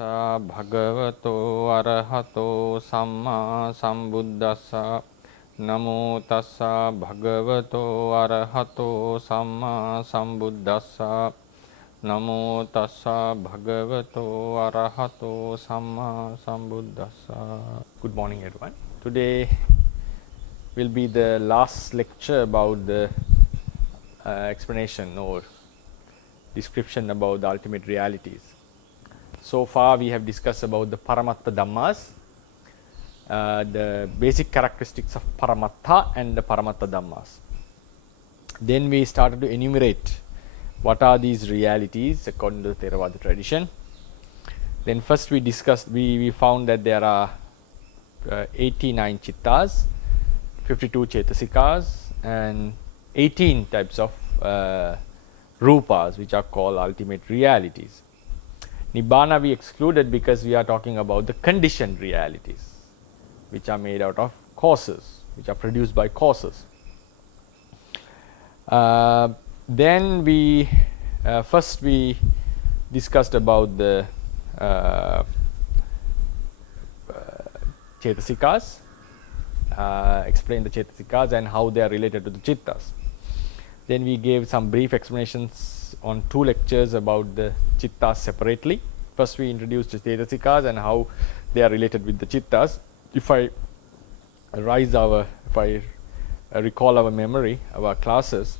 Bhagavato arahato samma sambuddhassa. Namo tassa bhagavato arahato samma sambuddhassa. Namo tassa bhagavato arahato samma sambuddhassa. Good morning everyone. Today will be the last lecture about the explanation or description about the ultimate realities. So far we have discussed about the Paramatthadhammas, the basic characteristics of Paramattha and the Paramatthadhammas. Then we started to enumerate what are these realities according to the Theravada tradition. Then first we discussed, we found that there are 89 chittas, 52 chetasikas and 18 types of rupas which are called ultimate realities. Nibbana we excluded because we are talking about the conditioned realities which are made out of causes, which are produced by causes. Then we first we discussed about the chetasikas, explained the chetasikas and how they are related to the chittas. Then we gave some brief explanations on 2 lectures about the chittas separately. First we introduced the chetasikas and how they are related with the chittas. If I recall our memory, our classes,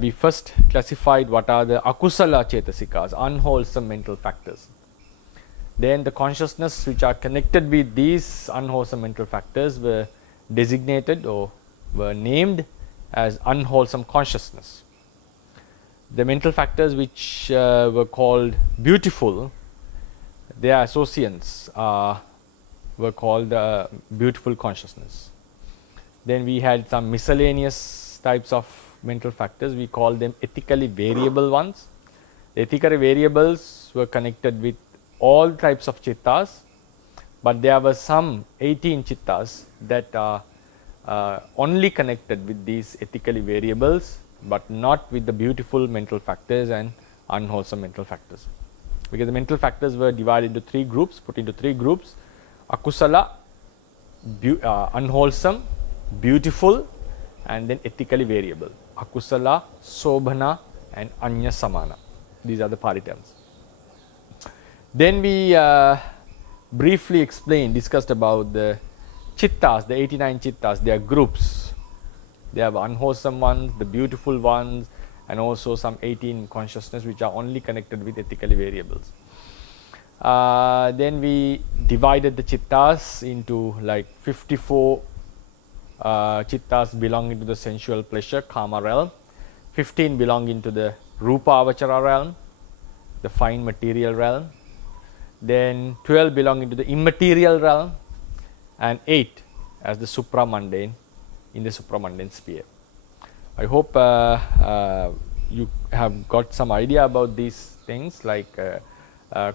we first classified what are the akusala chetasikas, unwholesome mental factors. Then the consciousness which are connected with these unwholesome mental factors were designated or were named as unwholesome consciousness. The mental factors which were called beautiful, their associates were called beautiful consciousness. Then we had some miscellaneous types of mental factors, we call them ethically variable ones. The ethically variables were connected with all types of chittas, but there were some 18 chittas that are only connected with these ethically variables, but not with the beautiful mental factors and unwholesome mental factors. Because the mental factors were divided into 3 groups, put into 3 groups: akusala, unwholesome, beautiful, and then ethically variable. Akusala, sobhana, and anya samana. These are the Pali terms. Then we briefly discussed about the chittas, the 89 chittas, they are groups. They have unwholesome ones, the beautiful ones, and also some 18 consciousness which are only connected with ethically variables. Then we divided the chittas into like 54 chittas belonging to the sensual pleasure, kama realm, 15 belonging to the rupa avachara realm, the fine material realm, then 12 belonging to the immaterial realm, and 8 as the supramundane, in the supramundane sphere. I hope you have got some idea about these things, like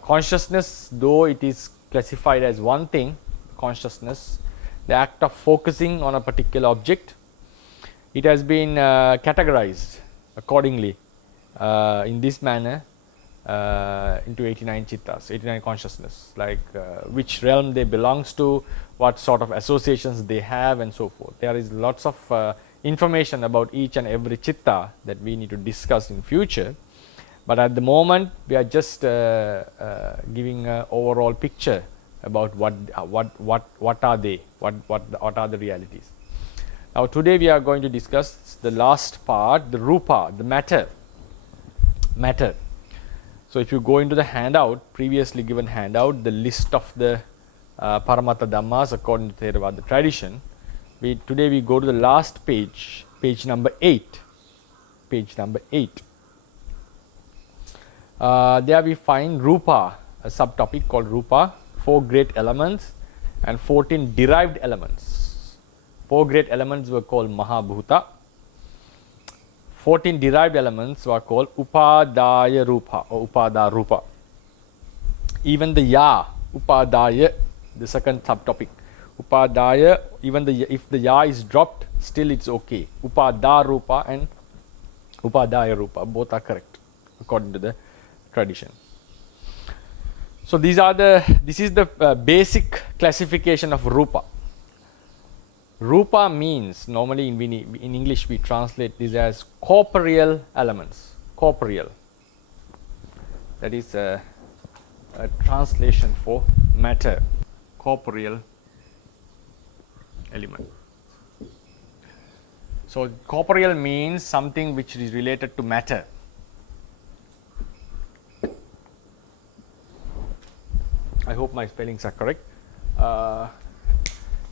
consciousness, though it is classified as one thing, consciousness, the act of focusing on a particular object, it has been categorized accordingly in this manner into 89 chittas, 89 consciousness, like which realm they belongs to, what sort of associations they have, and so forth. There is lots of information about each and every chitta that we need to discuss in future, but at the moment we are just giving an overall picture about what are they, what are the realities. Now today we are going to discuss the last part, the rupa, the matter. So if you go into the handout, previously given handout, the list of the Paramatthadhammas according to Theravada tradition, today we go to the last page, page number 8. There we find rupa, a subtopic called rupa, 4 great elements and 14 derived elements. 4 great elements were called mahabhuta. 14 derived elements were called upadaya rupa or upada rupa. Even the ya, upadaya, the second subtopic, upadaya, even if the ya is dropped, still it's okay. Upada rupa and upadaya rupa, both are correct according to the tradition. So this is the basic classification of rupa. Rupa means, normally in English we translate this as corporeal elements. Corporeal. That is a translation for matter. Corporeal element. So corporeal means something which is related to matter. I hope my spellings are correct.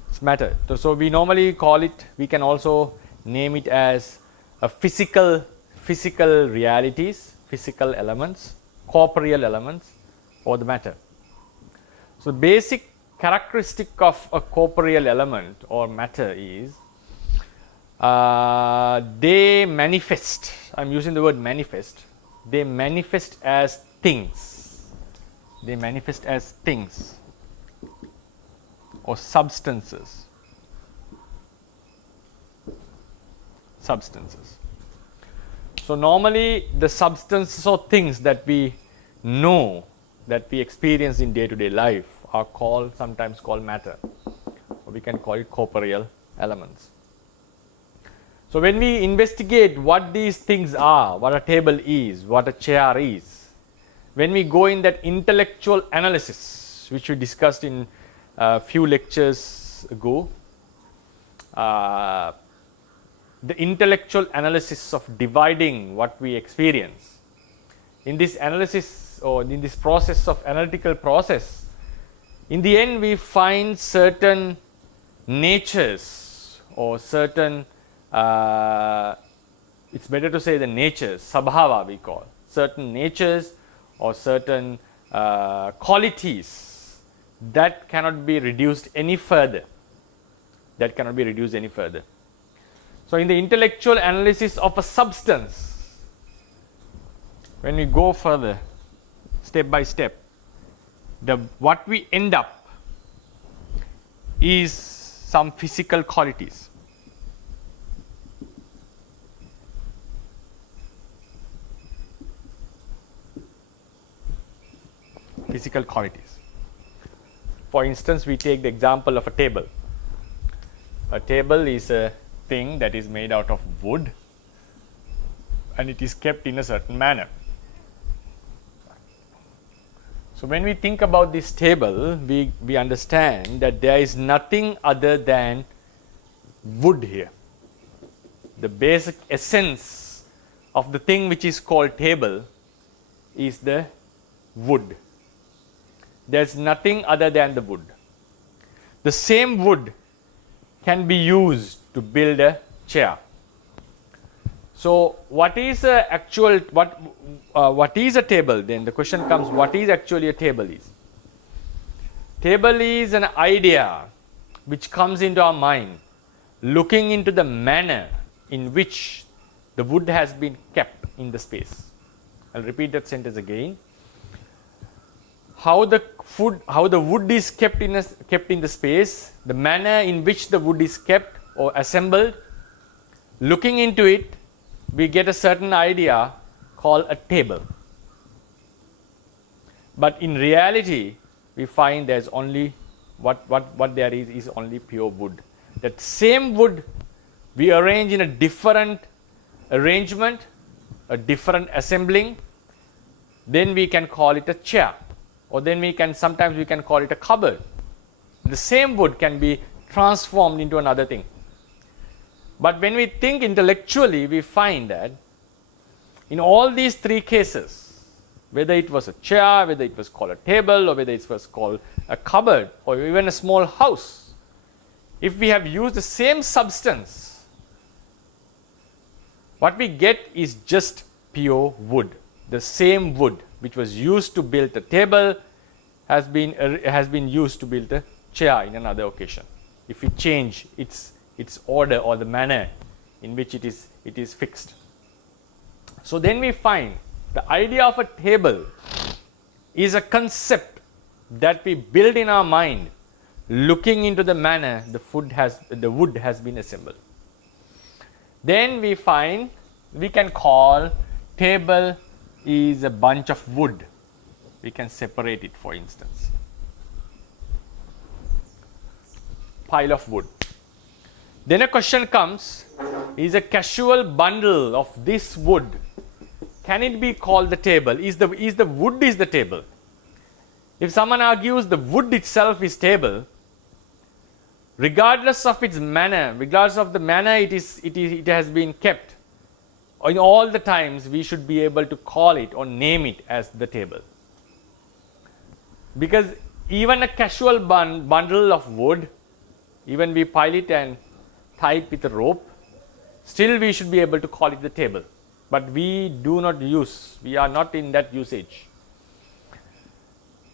It's matter. So we normally call it, we can also name it as a physical realities, physical elements, corporeal elements, or the matter. So the basic characteristic of a corporeal element or matter is they manifest. I'm using the word manifest. They manifest as things. They manifest as things or substances. Substances. So normally the substances or things that we know, that we experience in day-to-day life are sometimes called matter, or we can call it corporeal elements. So when we investigate what these things are, what a table is, what a chair is, when we go in that intellectual analysis, which we discussed in a few lectures ago, the intellectual analysis of dividing what we experience, in this analysis or in this process of analytical process, in the end we find certain natures or certain it's better to say the natures, sabhava we call, certain natures or certain qualities that cannot be reduced any further. That cannot be reduced any further. So in the intellectual analysis of a substance, when we go further, step by step, what we end up is some physical qualities. Physical qualities. For instance, we take the example of a table. A table is a thing that is made out of wood and it is kept in a certain manner. So when we think about this table, we understand that there is nothing other than wood here. The basic essence of the thing which is called table is the wood. There's nothing other than the wood. The same wood can be used to build a chair. So what is a what is a table? Then the question comes, what is actually a table is? Table is an idea which comes into our mind looking into the manner in which the wood has been kept in the space. I'll repeat that sentence again. How the wood is kept in the space, the manner in which the wood is kept or assembled, looking into it, we get a certain idea called a table. But in reality, we find there's only what there is only pure wood. That same wood we arrange in a different arrangement, a different assembling, then we can call it a chair. Or then sometimes we can call it a cupboard. The same wood can be transformed into another thing. But when we think intellectually, we find that in all these three cases, whether it was a chair, whether it was called a table, or whether it was called a cupboard, or even a small house, if we have used the same substance, what we get is just pure wood. The same wood which was used to build a table has been used to build a chair in another occasion. If we change its order or the manner in which it is fixed. So then we find the idea of a table is a concept that we build in our mind looking into the manner the wood has been assembled. Then we can call table is a bunch of wood. We can separate it, for instance. Pile of wood. Then a question comes, is a casual bundle of this wood, can it be called the table? Is the wood is the table? If someone argues the wood itself is table, regardless of its manner, regardless of the manner it has been kept, in all the times we should be able to call it or name it as the table. Because even a casual bundle of wood, even we pile it and tie it with a rope, still we should be able to call it the table. But we do not use, we are not in that usage.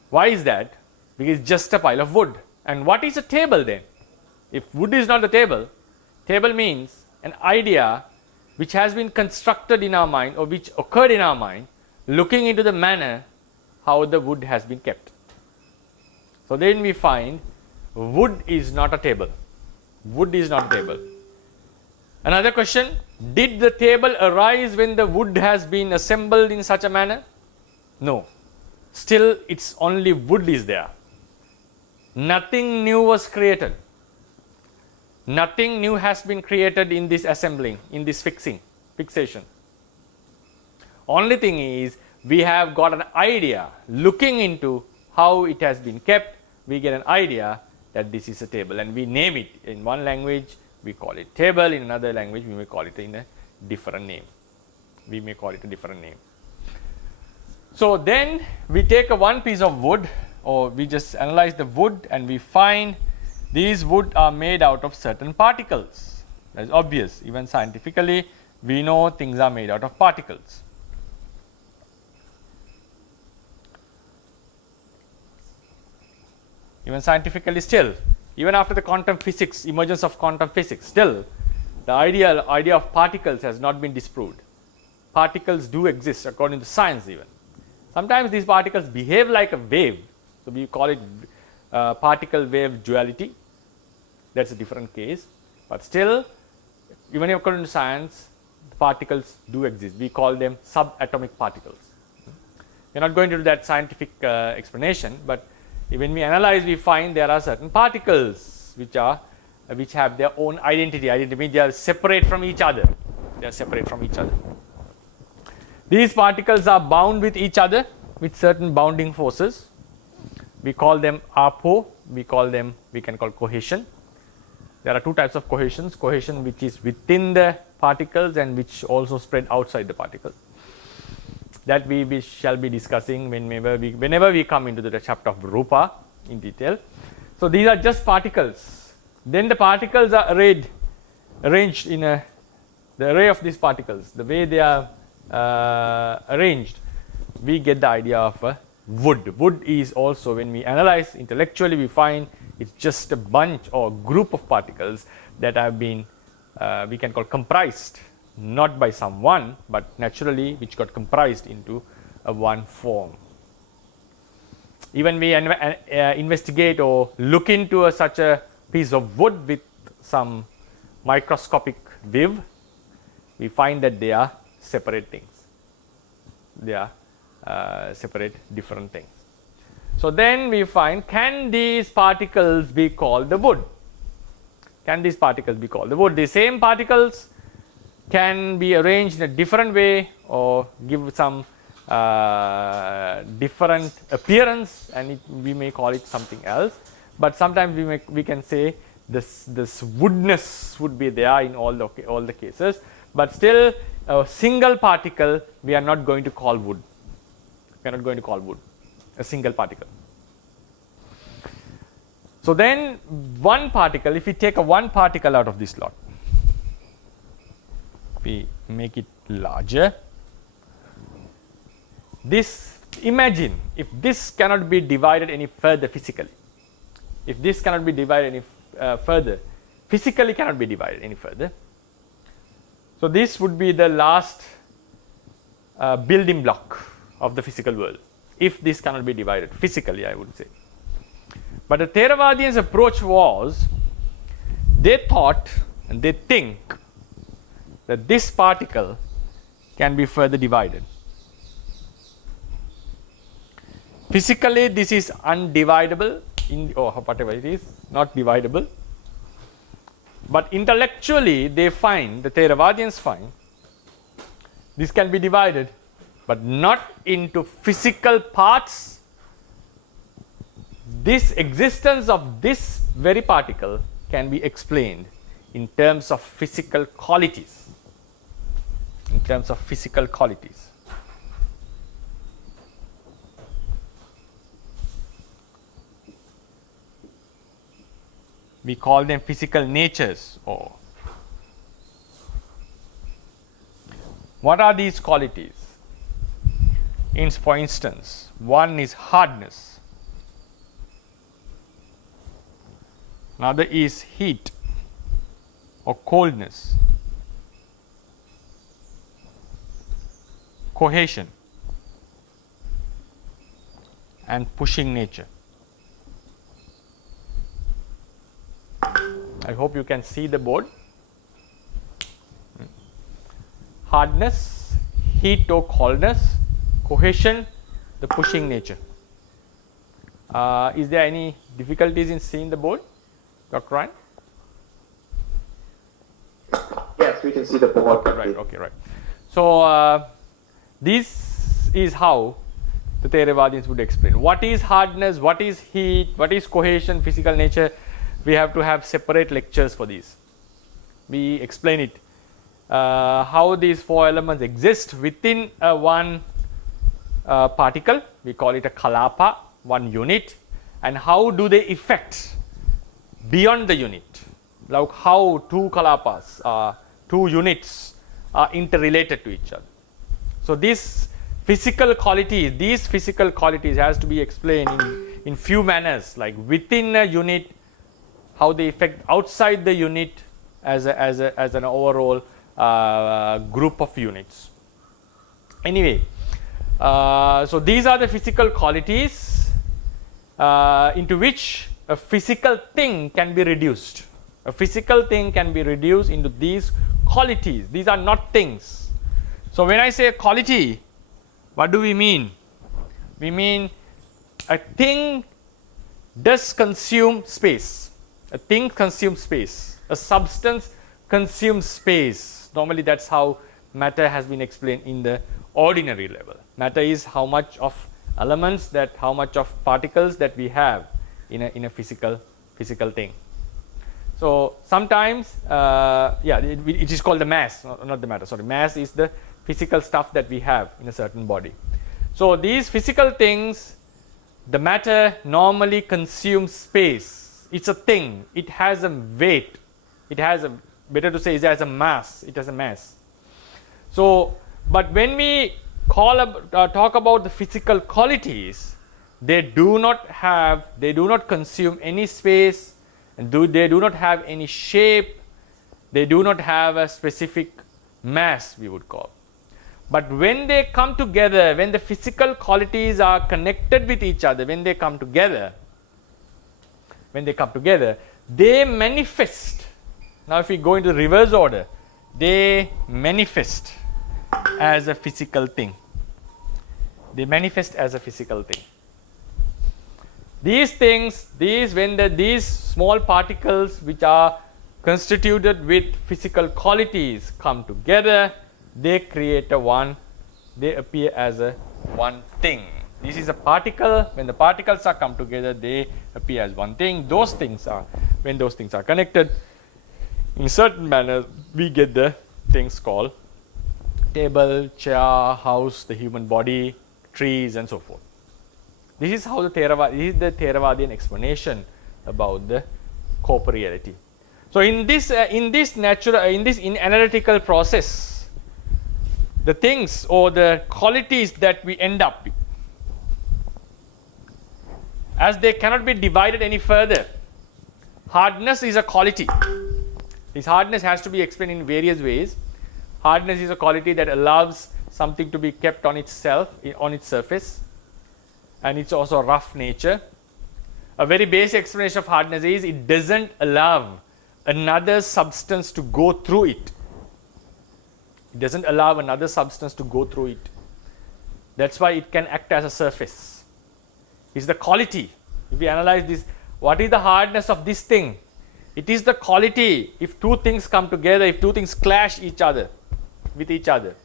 Why is that? Because it's just a pile of wood. And what is a table then? If wood is not the table, table means an idea which has been constructed in our mind or which occurred in our mind, looking into the manner how the wood has been kept. So then we find wood is not a table. Wood is not a table. Another question, did the table arise when the wood has been assembled in such a manner? No. Still, it's only wood is there. Nothing new was created. Nothing new has been created in this assembling, in this fixation. Only thing is, we have got an idea, looking into how it has been kept, we get an idea that this is a table and we name it. In one language, we call it table, in another language, we may call it in a different name. We may call it a different name. So then, we take one piece of wood, or we just analyze the wood and we find these wood are made out of certain particles. That's obvious. Even scientifically, we know things are made out of particles. Even scientifically still, even after the quantum physics, emergence of quantum physics, still the idea of particles has not been disproved. Particles do exist according to science even. Sometimes these particles behave like a wave, so we call it particle wave duality. That's a different case, but still, even according to science, particles do exist. We call them subatomic particles. We're not going to do that scientific explanation, but when we analyze, we find there are certain particles which have their own identity. Identity means they are separate from each other. They are separate from each other. These particles are bound with each other with certain bounding forces. We call them APO. We can call cohesion. There are two types of cohesions. Cohesion which is within the particles and which also spread outside the particles. That we shall be discussing whenever we come into the chapter of Rupa in detail. So these are just particles. Then the particles are arranged in the array of these particles. The way they are arranged, we get the idea of a wood. Wood is also, when we analyze intellectually, we find it's just a bunch or group of particles that have been, we can call comprised. Not by someone, but naturally which got comprised into a one form. Even we investigate or look into such a piece of wood with some microscopic view, we find that they are separate things. They are separate different things. So then we find, can these particles be called the wood? Can these particles be called the wood? The same particles can be arranged in a different way or give some different appearance, and we may call it something else. But sometimes we can say this woodness would be there in all the cases. But still, a single particle we are not going to call wood. We are not going to call wood a single particle. So then, one particle. If we take one particle out of this lot, we make it larger. This, imagine if this cannot be divided any further physically. If this cannot be divided any further, physically cannot be divided any further. So this would be the last building block of the physical world. If this cannot be divided physically, I would say. But the Theravadians' approach was, they thought and they think that this particle can be further divided. Physically, this is undividable, or whatever it is, not dividable. But intellectually, they find, the Theravadians find, this can be divided, but not into physical parts. This existence of this very particle can be explained in terms of physical qualities. In terms of physical qualities. We call them physical natures. Or what are these qualities? For instance, one is hardness, another is heat or coldness, cohesion, and pushing nature. I hope you can see the board. Hardness, heat or coldness, cohesion, the pushing nature. Is there any difficulties in seeing the board, Dr. Ryan? Yes, we can see the board. Right, okay, right. So, this is how the Theravadians would explain. What is hardness, what is heat, what is cohesion, physical nature? We have to have separate lectures for these. We explain it. How these four elements exist within one particle. We call it a kalapa, one unit. And how do they affect beyond the unit? Like how two kalapas, two units are interrelated to each other. So these physical qualities has to be explained in few manners, like within a unit, how they affect outside the unit as an overall group of units. Anyway, so these are the physical qualities into which a physical thing can be reduced. A physical thing can be reduced into these qualities. These are not things. So when I say quality, what do we mean? We mean a thing does consume space. A thing consumes space. A substance consumes space. Normally that's how matter has been explained in the ordinary level. Matter is how much of elements, how much of particles that we have in a physical thing. So sometimes, it is called the mass, not the matter. Sorry, mass is the physical stuff that we have in a certain body. So these physical things, the matter normally consumes space. It's a thing. It has a weight. It has a, better to say, it has a mass. It has a mass. So, but when we talk about the physical qualities, they do not consume any space, and they do not have any shape. They do not have a specific mass, we would call. But when they come together, when the physical qualities are connected with each other, when they come together, they manifest. Now if we go into the reverse order, they manifest as a physical thing. They manifest as a physical thing. These things, these small particles which are constituted with physical qualities come together, they create they appear as a one thing. This is a particle. When the particles are come together, they appear as one thing. When those things are connected, in certain manner, we get the things called table, chair, house, the human body, trees, and so forth. This is how the Theravadian explanation about the corporeality. So in this analytical process, the things or the qualities that we end up with, as they cannot be divided any further. Hardness is a quality. This hardness has to be explained in various ways. Hardness is a quality that allows something to be kept on itself, on its surface, and it's also a rough nature. A very basic explanation of hardness is it doesn't allow another substance to go through it. It doesn't allow another substance to go through it. That's why it can act as a surface. It's the quality. If we analyze this, what is the hardness of this thing? It is the quality. If two things come together, if two things clash with each other,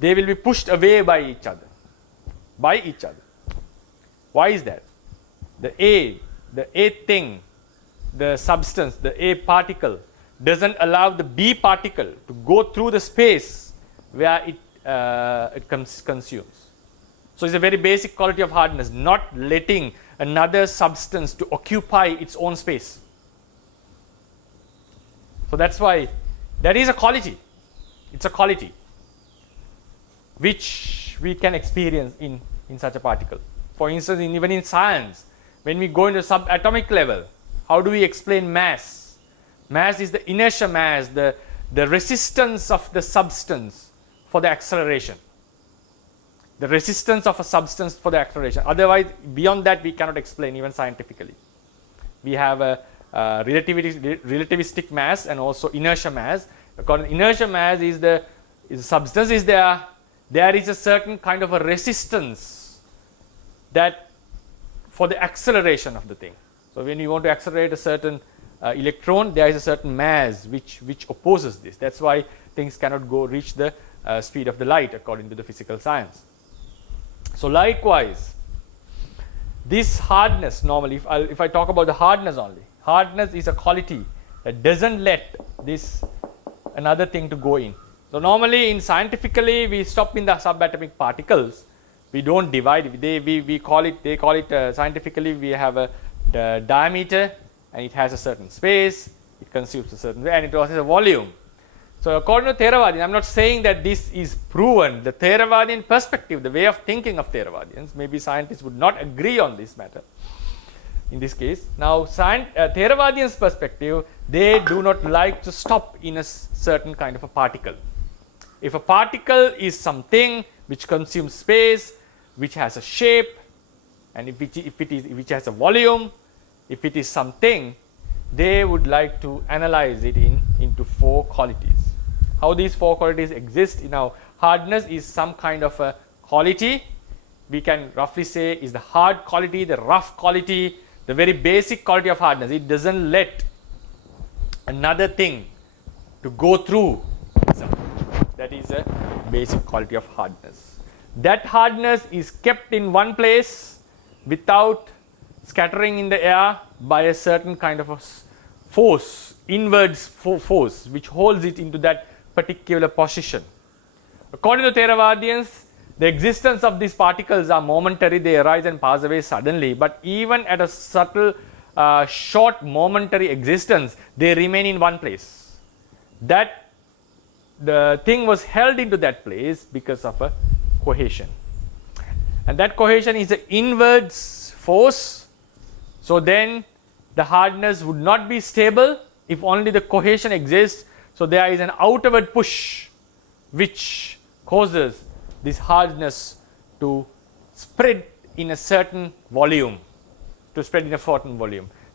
they will be pushed away by each other. Why is that? The A thing, the substance, the A particle doesn't allow the B particle to go through the space where it consumes. So it's a very basic quality of hardness, not letting another substance to occupy its own space. So that's why that is a quality. It's a quality which we can experience in such a particle. For instance, even in science, when we go into subatomic level, how do we explain mass? Mass is the inertia mass, the resistance of the substance for the acceleration. The resistance of a substance for the acceleration. Otherwise, beyond that, we cannot explain even scientifically. We have a relativistic mass and also inertia mass. According to inertia mass is the substance is there is a certain kind of a resistance that for the acceleration of the thing. So when you want to accelerate a certain electron, there is a certain mass which opposes this. That's why things cannot reach the speed of the light according to the physical science. So likewise, this hardness normally, if I talk about the hardness only, hardness is a quality that doesn't let this another thing to go in. So normally in scientifically we stop in the subatomic particles. We don't divide. They call it scientifically we have the diameter and it has a certain space. It consumes a certain way and it also has a volume. So according to Theravadian, I'm not saying that this is proven. The Theravadian perspective, the way of thinking of Theravadians, maybe scientists would not agree on this matter. In this case, now Theravadians' perspective, they do not like to stop in a certain kind of a particle. If a particle is something which consumes space, which has a shape, and which has a volume, if it is something, they would like to analyze it into four qualities. How these four qualities exist in our hardness is some kind of a quality. We can roughly say is the hard quality, the rough quality, the very basic quality of hardness. It doesn't let another thing to go through itself. That is a basic quality of hardness. That hardness is kept in one place without scattering in the air by a certain kind of a force, inward force, which holds it into that particular position. According to Theravadians, the existence of these particles are momentary, they arise and pass away suddenly, but even at a subtle, short momentary existence, they remain in one place. That the thing was held into that place because of a cohesion. And that cohesion is an inward force. So then the hardness would not be stable if only the cohesion exists. So there is an outward push which causes this hardness to spread in a certain volume.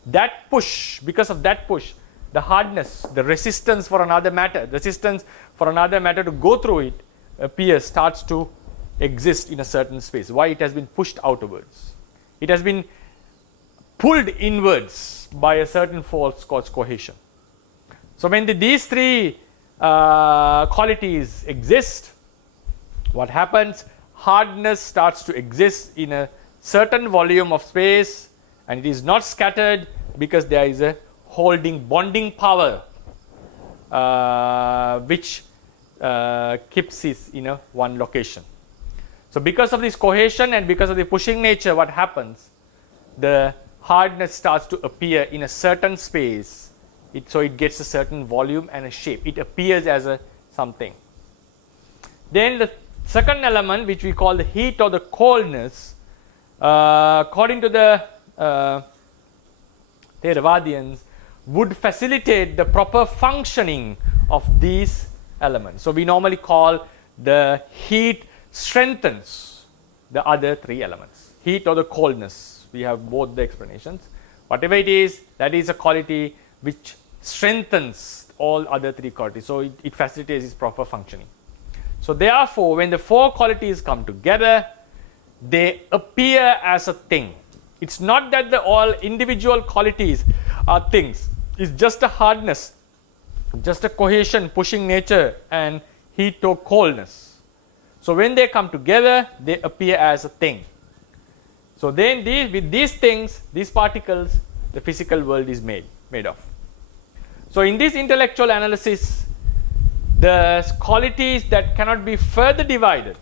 That push, because of that push, the hardness, the resistance for another matter to go through it starts to exist in a certain space. Why? It has been pushed outwards. It has been pulled inwards by a certain force called cohesion. So when these three qualities exist, what happens? Hardness starts to exist in a certain volume of space and it is not scattered because there is a bonding power which keeps it in one location. So because of this cohesion and because of the pushing nature, what happens? The hardness starts to appear in a certain space. So it gets a certain volume and a shape. It appears as a something. Then the second element, which we call the heat or the coldness, according to the Theravadians, would facilitate the proper functioning of these elements. So we normally call the heat strengthens the other three elements. Heat or the coldness. We have both the explanations. Whatever it is, that is a quality which strengthens all other three qualities. So it facilitates its proper functioning. So therefore, when the four qualities come together, they appear as a thing. It's not that the all individual qualities are things. It's just a hardness, just a cohesion, pushing nature, and heat or coldness. So when they come together, they appear as a thing. So then with these things, these particles, the physical world is made of. So in this intellectual analysis, the qualities that cannot be further divided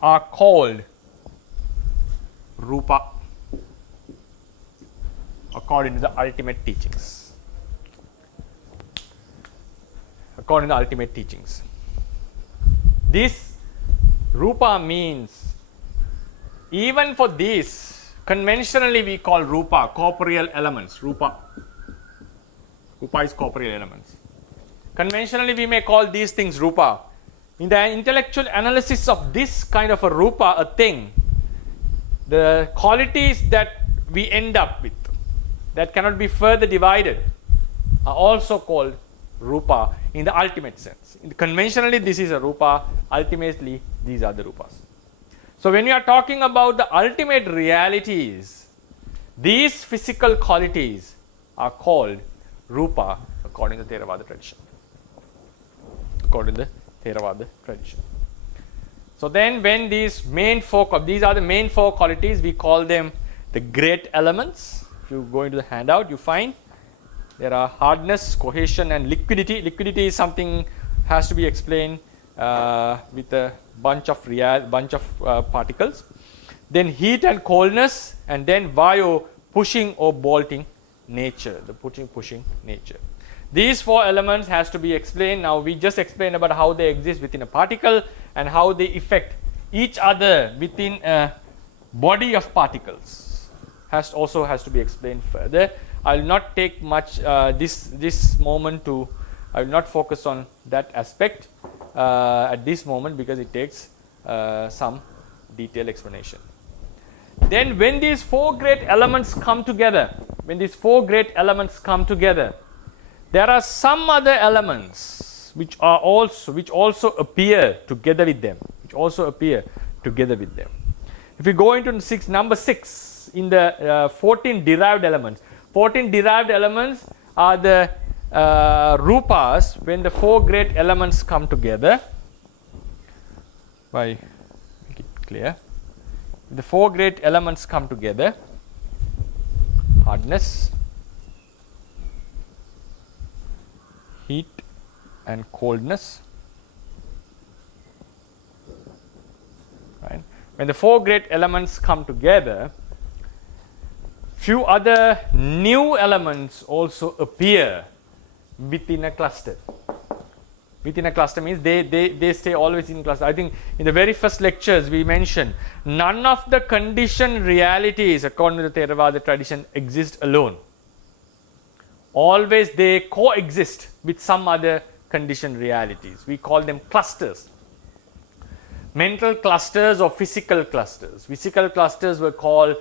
are called rupa according to the ultimate teachings. This rupa means, even for these, conventionally we call rupa corporeal elements. Rupa is corporeal elements. Conventionally we may call these things rupa. In the intellectual analysis of this kind of a rupa, a thing, the qualities that we end up with that cannot be further divided are also called rupa in the ultimate sense. Conventionally this is a rupa, ultimately these are the rupas. So when we are talking about the ultimate realities, these physical qualities are called rupa according to the Theravada tradition. So then when these are the main four qualities, we call them the great elements. If you go into the handout, you find there are hardness, cohesion, and liquidity. Liquidity is something has to be explained with a bunch of particles. Then heat and coldness, and then vayu, pushing or bolting nature, the pushing nature. These four elements has to be explained. Now we just explained about how they exist within a particle and how they affect each other within a body of particles. Also has to be explained further. I will not take much this moment to. I will not focus on that aspect at this moment because it takes some detailed explanation. Then when these four great elements come together, there are some other elements which also appear together with them. If we go into number 6 in the 14 derived elements. 14 derived elements are the rupas when the four great elements come together. Make it clear. The four great elements come together. Hardness, heat and coldness. Right? When the four great elements come together, few other new elements also appear within a cluster. Within a cluster means they stay always in cluster. I think in the very first lectures we mentioned none of the conditioned realities according to the Theravada tradition exist alone. Always they coexist with some other conditioned realities. We call them clusters. Mental clusters or physical clusters. Physical clusters were called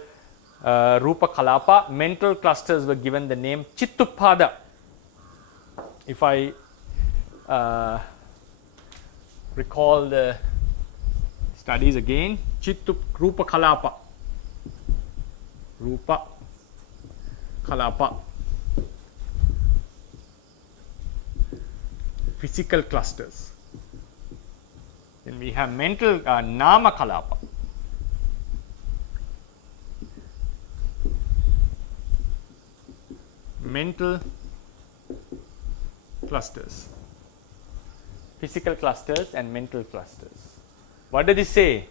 Rupa Kalapa. Mental clusters were given the name Chittupada. If I recall the studies again, Rupa Kalapa. Rupa Kalapa. Physical clusters. Then we have mental Nama Kalapa. Mental clusters. Physical clusters and mental clusters. What does this say?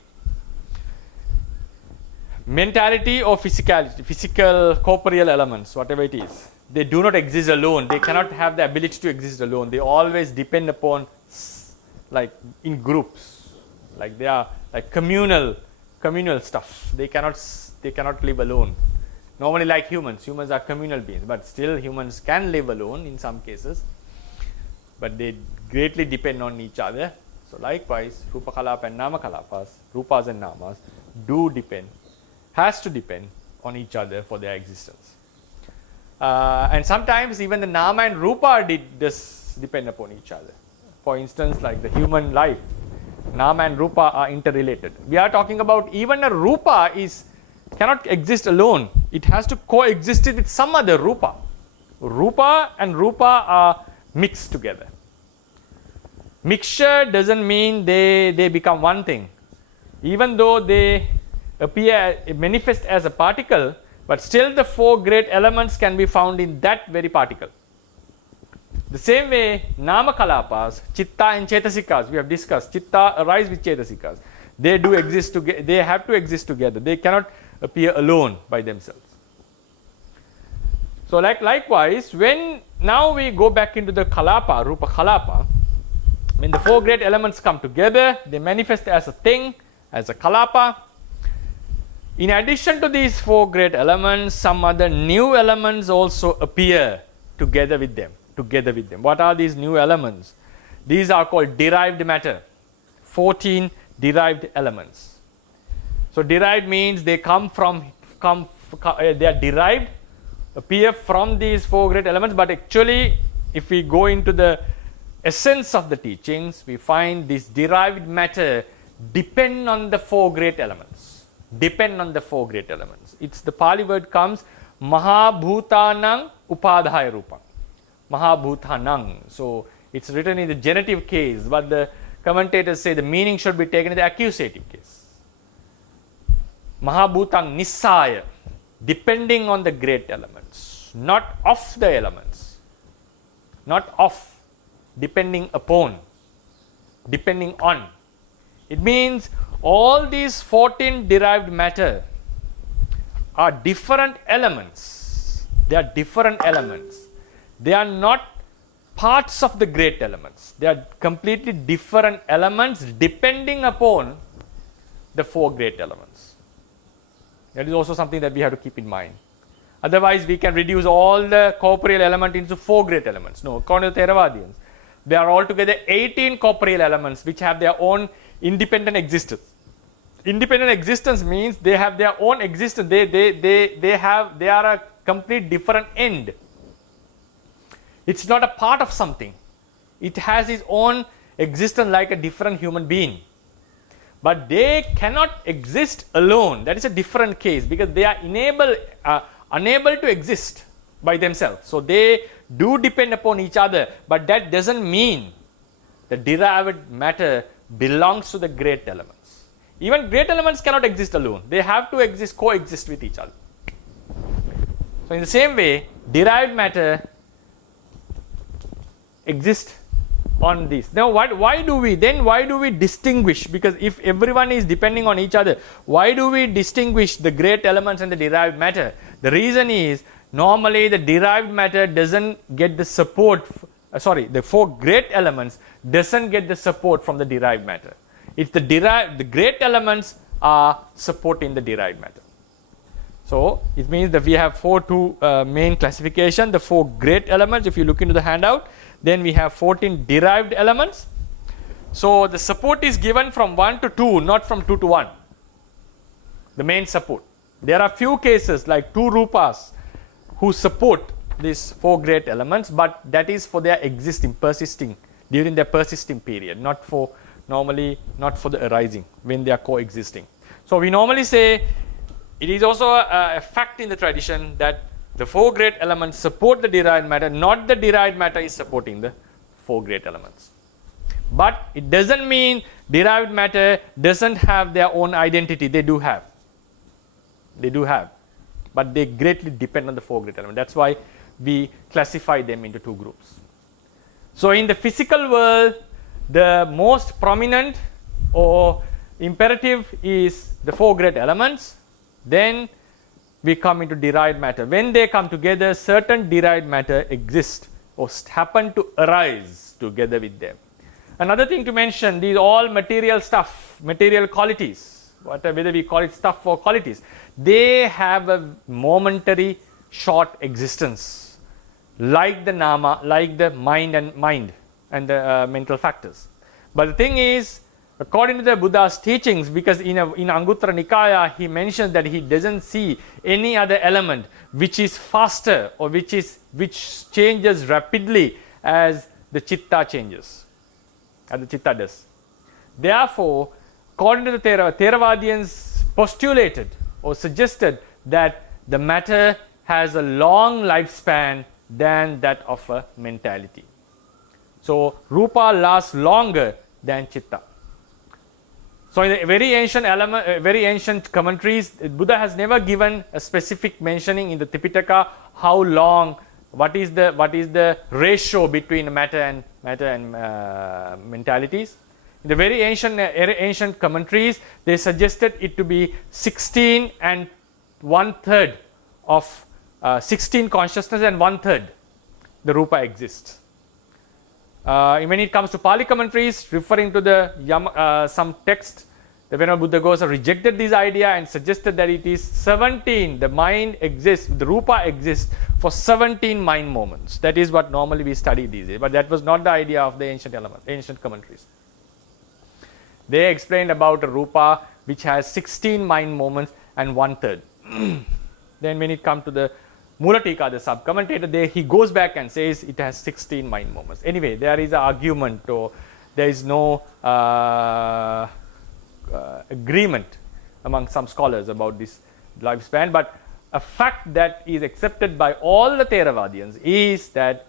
Mentality or physicality, physical corporeal elements, whatever it is, they do not exist alone. They cannot have the ability to exist alone. They always depend upon, like in groups, like they are like communal stuff. They cannot live alone. Normally, like humans are communal beings, but still humans can live alone in some cases. But they greatly depend on each other. So likewise, Rupa Kalapa and Nama Kalapas, Rupas and Namas has to depend on each other for their existence. And sometimes even the Nama and Rupa depend upon each other. For instance, like the human life, Nama and Rupa are interrelated. We are talking about even a Rupa cannot exist alone. It has to coexist with some other Rupa. Rupa and Rupa are mixed together. Mixture doesn't mean they become one thing. Even though they manifest as a particle, but still the four great elements can be found in that very particle. The same way, Nama Kalapas, Chitta and Chetasikas, we have discussed, Chitta arise with Chetasikas. They do exist together, they have to exist together. They cannot appear alone by themselves. So likewise, when now we go back into the Kalapa, Rupa Kalapa, when the four great elements come together, they manifest as a thing, as a Kalapa. In addition to these four great elements, some other new elements also appear together with them. What are these new elements? These are called derived matter. 14 derived elements. So derived means they they are derived, appear from these four great elements, but actually if we go into the essence of the teachings, we find this derived matter depend on the four great elements. It's the Pali word comes Mahabhutanang Upadhaya Rupam. Mahabhutanang. So it's written in the genitive case, but the commentators say the meaning should be taken in the accusative case. Mahabhutang Nisaya, depending on the great elements, not of the elements, not of, depending upon, depending on. It means all these 14 derived matter are different elements. They are different elements. They are not parts of the great elements. They are completely different elements depending upon the four great elements. That is also something that we have to keep in mind. Otherwise, we can reduce all the corporeal element into four great elements. No, according to Theravadians, there are altogether 18 corporeal elements which have their own independent existence. Independent existence means they have their own existence. They are a complete different end. It's not a part of something. It has its own existence like a different human being. But they cannot exist alone. That is a different case because they are unable to exist by themselves. So they do depend upon each other, but that doesn't mean the derived matter belongs to the great elements. Even great elements cannot exist alone. They have to coexist with each other. So in the same way, derived matter exists on this. Now why do we distinguish? Because if everyone is depending on each other, why do we distinguish the great elements and the derived matter? The reason is normally the derived matter doesn't get the support, the four great elements doesn't get the support from the derived matter. It's the great elements are supporting the derived matter. So it means that we have two main classification, the four great elements. If you look into the handout, then we have 14 derived elements. So the support is given from 1 to 2, not from 2 to 1. The main support. There are few cases like 2 rupas who support these four great elements, but that is for their persisting during their persisting period, not for the arising when they are coexisting. So we normally say it is also a fact in the tradition that the four great elements support the derived matter, not the derived matter is supporting the four great elements. But it doesn't mean derived matter doesn't have their own identity. They do have. But they greatly depend on the four great elements. That's why we classify them into two groups. So in the physical world, the most prominent or imperative is the four great elements. Then we come into derived matter. When they come together, certain derived matter exists or happen to arise together with them. Another thing to mention, these all material stuff, material qualities, whether we call it stuff or qualities, they have a momentary short existence, like the nama, like the mind and the mental factors. But the thing is, according to the Buddha's teachings, because in Anguttara Nikaya he mentions that he doesn't see any other element which is faster or which changes rapidly as the chitta changes. as the chitta does. Therefore, according to the Theravadians postulated or suggested that the matter has a long lifespan than that of a mentality. So, rupa lasts longer than chitta. So, in the very ancient commentaries, Buddha has never given a specific mentioning in the Tipitaka how long, what is the ratio between matter and mentalities. In the very ancient commentaries, they suggested it to be 16 and 1/3 of 16 consciousness and 1/3 the rupa exists. When it comes to Pali commentaries, referring to the some text, the Venerable Buddha rejected this idea and suggested that it is 17. The mind exists, the rupa exists for 17 mind moments. That is what normally we study these days, but that was not the idea of the ancient commentaries. They explained about a rupa which has 16 mind moments and 1/3. Then when it comes to the Mulatika, the sub-commentator, he goes back and says it has 16 mind moments. Anyway, there is an argument, or there is no agreement among some scholars about this lifespan, but a fact that is accepted by all the Theravadians is that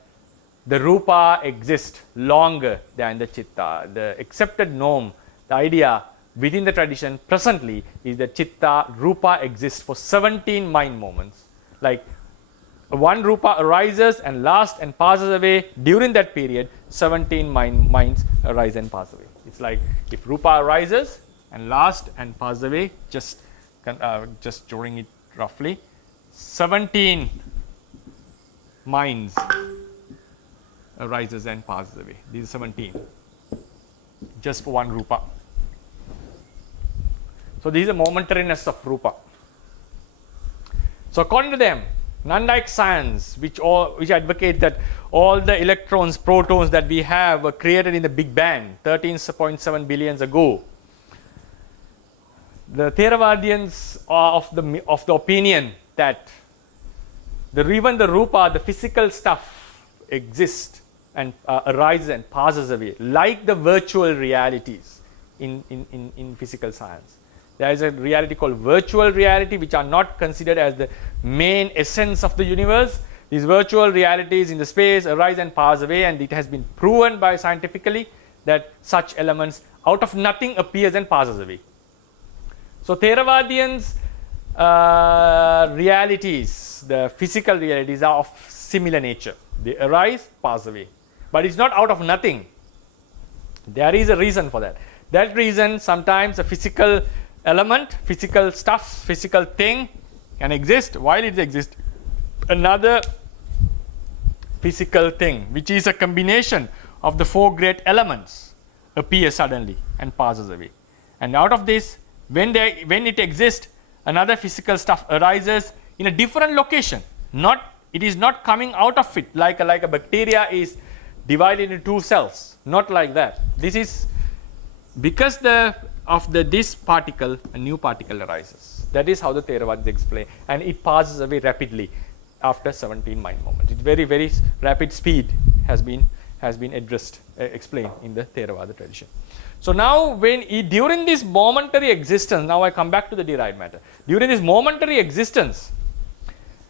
the rupa exists longer than the chitta. The accepted norm, the idea within the tradition presently is that chitta, rupa exists for 17 mind moments. Like one rupa arises and lasts and passes away. During that period, 17 minds arise and pass away. It's like if rupa arises and lasts and passes away, just drawing it roughly, 17 minds arises and passes away. These are 17, just for one rupa. So these are momentariness of rupa. So according to them, non-like science, which advocates that all the electrons, protons that we have were created in the Big Bang 13.7 billion ago. The Theravadians are of the opinion that even the rupa, the physical stuff, exists and arises and passes away, like the virtual realities in physical science. There is a reality called virtual reality, which are not considered as the main essence of the universe. These virtual realities in the space arise and pass away, and it has been proven by scientifically that such elements out of nothing appears and passes away. So Theravadians' realities, the physical realities, are of similar nature. They arise, pass away. But it's not out of nothing. There is a reason for that. That reason, sometimes a physical element, physical stuff, physical thing can exist. While it exists, another physical thing, which is a combination of the four great elements, appears suddenly and passes away. And out of this, when it exists, another physical stuff arises in a different location. It is not coming out of it like a bacteria is divided into two cells. Not like that. This is because this particle, a new particle arises. That is how the Theravadins explain, and it passes away rapidly after 17 mind moments. It's very, very rapid speed has been explained in the Theravada tradition. So now during this momentary existence, now I come back to the derived matter. During this momentary existence,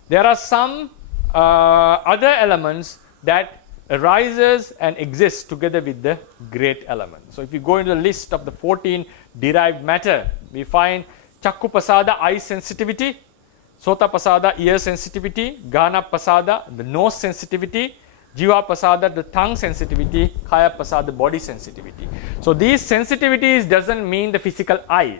there are some other elements that arises and exists together with the great element. So if you go into the list of the 14 derived matter, we find Chakku Pasada, eye sensitivity, Sota Pasada, ear sensitivity, Gana Pasada, the nose sensitivity, Jiva Pasada, the tongue sensitivity, Kaya Pasada, body sensitivity. So these sensitivities doesn't mean the physical eye.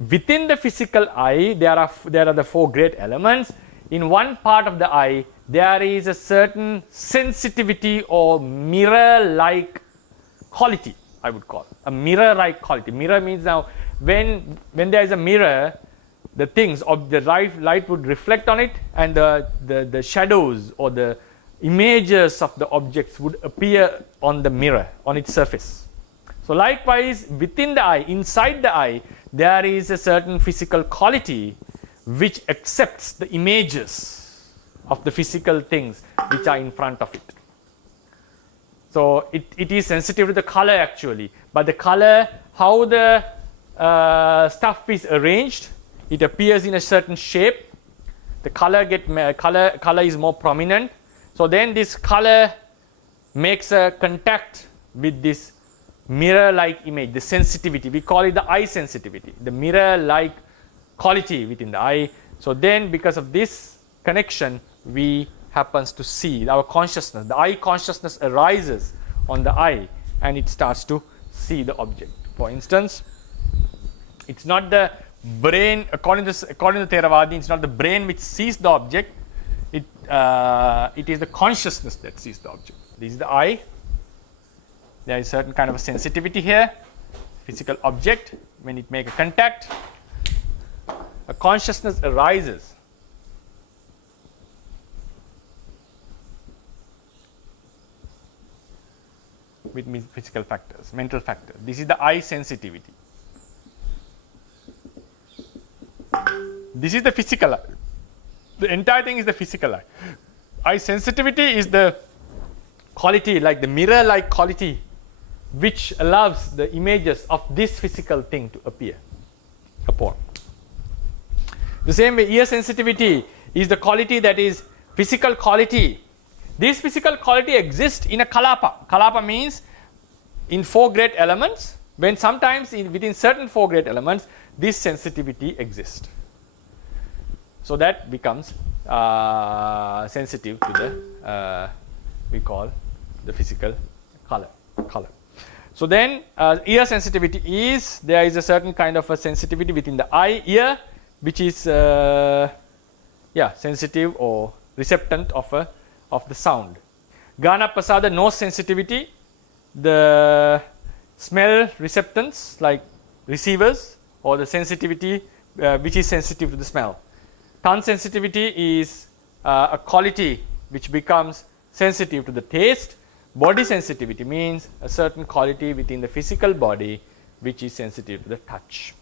Within the physical eye, there are the four great elements. In one part of the eye, there is a certain sensitivity or mirror-like quality, I would call. A mirror-like quality. Mirror means now when there is a mirror, the things of the light would reflect on it, and the shadows or the images of the objects would appear on the mirror, on its surface. So likewise, within the eye, inside the eye, there is a certain physical quality which accepts the images of the physical things which are in front of it. So it is sensitive to the color actually, but the color, how the stuff is arranged, it appears in a certain shape. The color is more prominent. So then this color makes a contact with this mirror-like image, the sensitivity. We call it the eye sensitivity, the mirror-like quality within the eye. So then because of this connection, we happens to see our consciousness. The eye consciousness arises on the eye and it starts to see the object. For instance, it's not the brain, according to Theravada, it's not the brain which sees the object. It is the consciousness that sees the object. This is the eye. There is certain kind of a sensitivity here. Physical object, when it makes a contact, a consciousness arises. With physical factors, mental factors. This is the eye sensitivity. This is the physical eye. The entire thing is the physical eye. Eye sensitivity is the quality, like the mirror-like quality, which allows the images of this physical thing to appear upon. The same way, ear sensitivity is the quality that is physical quality. This physical quality exists in a kalapa. Kalapa means in 4 great elements, when sometimes within certain 4 great elements, this sensitivity exists. So that becomes sensitive to the, we call the physical color. So then ear sensitivity is, there is a certain kind of a sensitivity within the eye, ear, which is sensitive or receptant of the sound. Ghana pasada, nose sensitivity, the smell receptants like receivers, or the sensitivity which is sensitive to the smell. Tongue sensitivity is a quality which becomes sensitive to the taste. Body sensitivity means a certain quality within the physical body which is sensitive to the touch.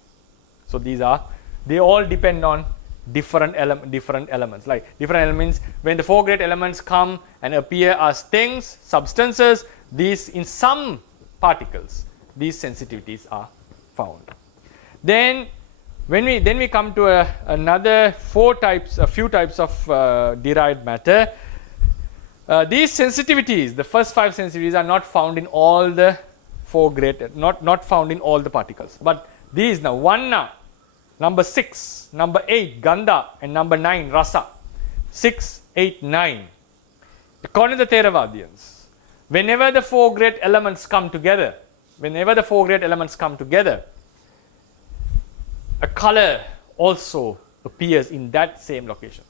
So they all depend on different elements. Like different elements, when the 4 great elements come and appear as things, substances, these in some particles, these sensitivities are found. Then when we come to another a few types of derived matter, these sensitivities, the first 5 sensitivities, are not found in all the 4 great, not found in all the particles. But these now, 1 now, number 6, number 8, Gandha, and number 9, Rasa. 6, 8, 9. According to the Theravadians, whenever the 4 great elements come together, a color also appears in that same location.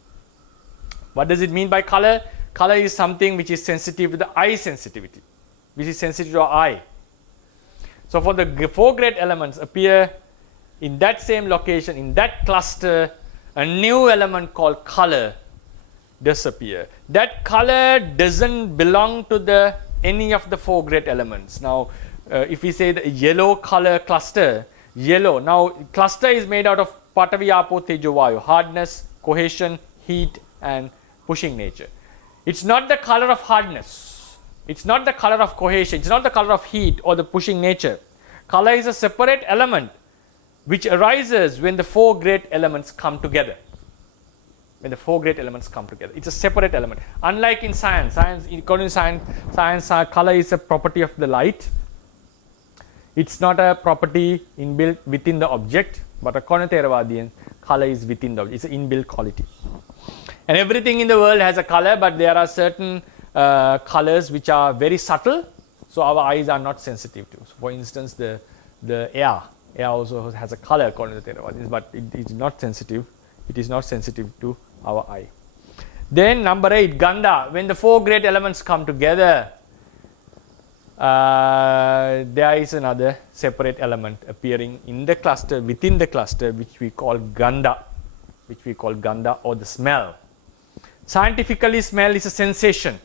What does it mean by color? Color is something which is sensitive to the eye sensitivity, which is sensitive to our eye. So for the 4 great elements appear in that same location, in that cluster, a new element called color does appear. That color doesn't belong to any of the 4 great elements. Now, if we say the yellow color cluster, yellow. Now, cluster is made out of Patavi, Apo, Tejo, Vayu, hardness, cohesion, heat, and pushing nature. It's not the color of hardness. It's not the color of cohesion. It's not the color of heat or the pushing nature. Color is a separate element which arises when the 4 great elements come together. When the 4 great elements come together, it's a separate element. Unlike in science, according to science, color is a property of the light. It's not a property inbuilt within the object, but according to Theravadian, color is within the object. It's an inbuilt quality. And everything in the world has a color, but there are certain colors which are very subtle, so our eyes are not sensitive to. So for instance, the air also has a color according to Theravadians, but it is not sensitive. It is not sensitive to our eye. Then number 8, Gandha. When the 4 great elements come together, there is another separate element appearing in the cluster, within the cluster, which we call Gandha, or the smell. Scientifically, smell is a sensation.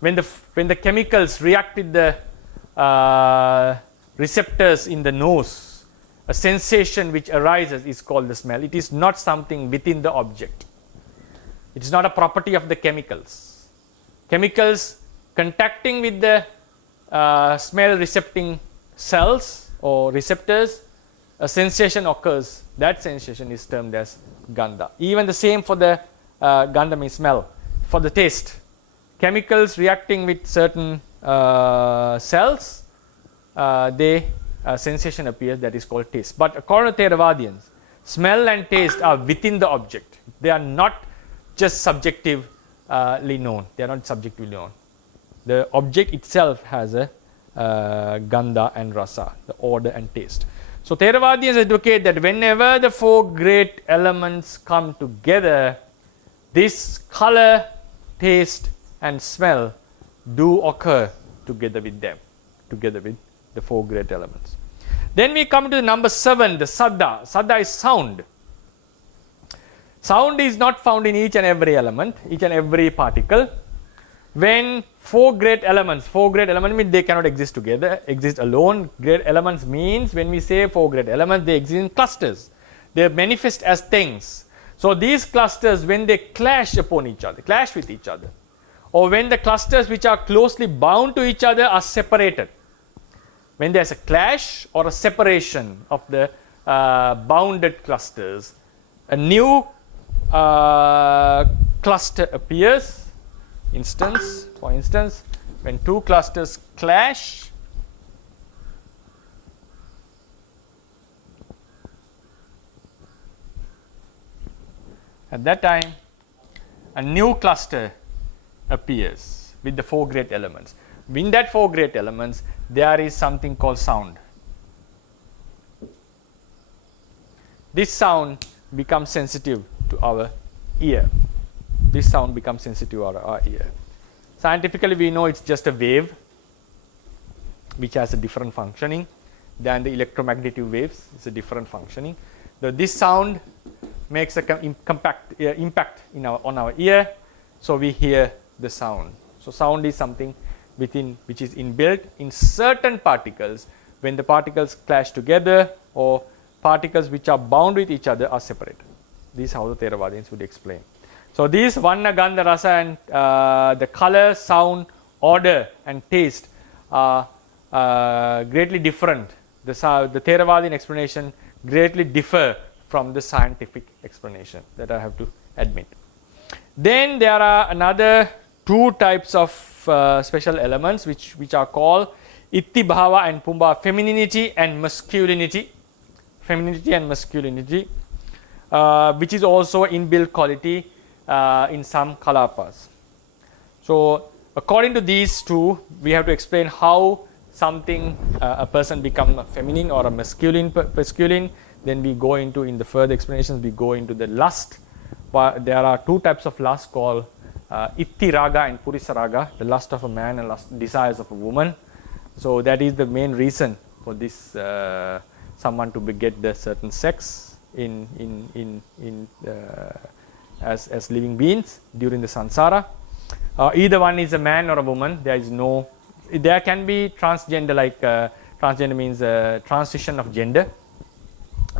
When the chemicals react with the receptors in the nose, a sensation which arises is called the smell. It is not something within the object. It is not a property of the chemicals. Chemicals contacting with the smell recepting cells or receptors, a sensation occurs. That sensation is termed as gandha. Even the same for the gandha means smell. For the taste, chemicals reacting with certain cells, sensation appears, that is called taste. But according to Theravadians, smell and taste are within the object. They are not just subjectively known. They are not subjectively known. The object itself has a gandha and rasa, the odor and taste. So Theravadians advocate that whenever the four great elements come together, this color, taste and smell do occur together with them, together with the four great elements. Then we come to number 7, the saddha. Saddha is sound. Sound is not found in each and every element, each and every particle. When four great elements means they cannot exist together, exist alone. Great elements means when we say four great elements, they exist in clusters. They manifest as things. So these clusters, when they clash upon each other, clash with each other, or when the clusters which are closely bound to each other are separated, when there is a clash or a separation of the bounded clusters, a new cluster appears. For instance, when two clusters clash, at that time a new cluster appears with the four great elements. In that four great elements, there is something called sound. This sound becomes sensitive to our ear. This sound becomes sensitive to our ear. Scientifically, we know it's just a wave which has a different functioning than the electromagnetic waves. It's a different functioning. This sound makes an impact on our ear, so we hear the sound. So sound is something which is inbuilt in certain particles. When the particles clash together or particles which are bound with each other are separated. This is how the Theravadians would explain. So these Varna, Gandha, Rasa and the color, sound, odor and taste are greatly different. The Theravadian explanation greatly differ from the scientific explanation, that I have to admit. Then there are another two types of special elements which are called Itti Bhava and Pumbhava, femininity and masculinity. Femininity and masculinity, which is also inbuilt quality in some kalapas. So according to these two, we have to explain how something a person become a feminine or a masculine. Then we go into, in the further explanations, we go into the lust. There are two types of lust called Itti Raga and Purisa Raga, the lust of a man and lust desires of a woman. So that is the main reason for this someone to beget the certain sex as living beings during the samsara. Either one is a man or a woman. There can be transgender, like transgender means transition of gender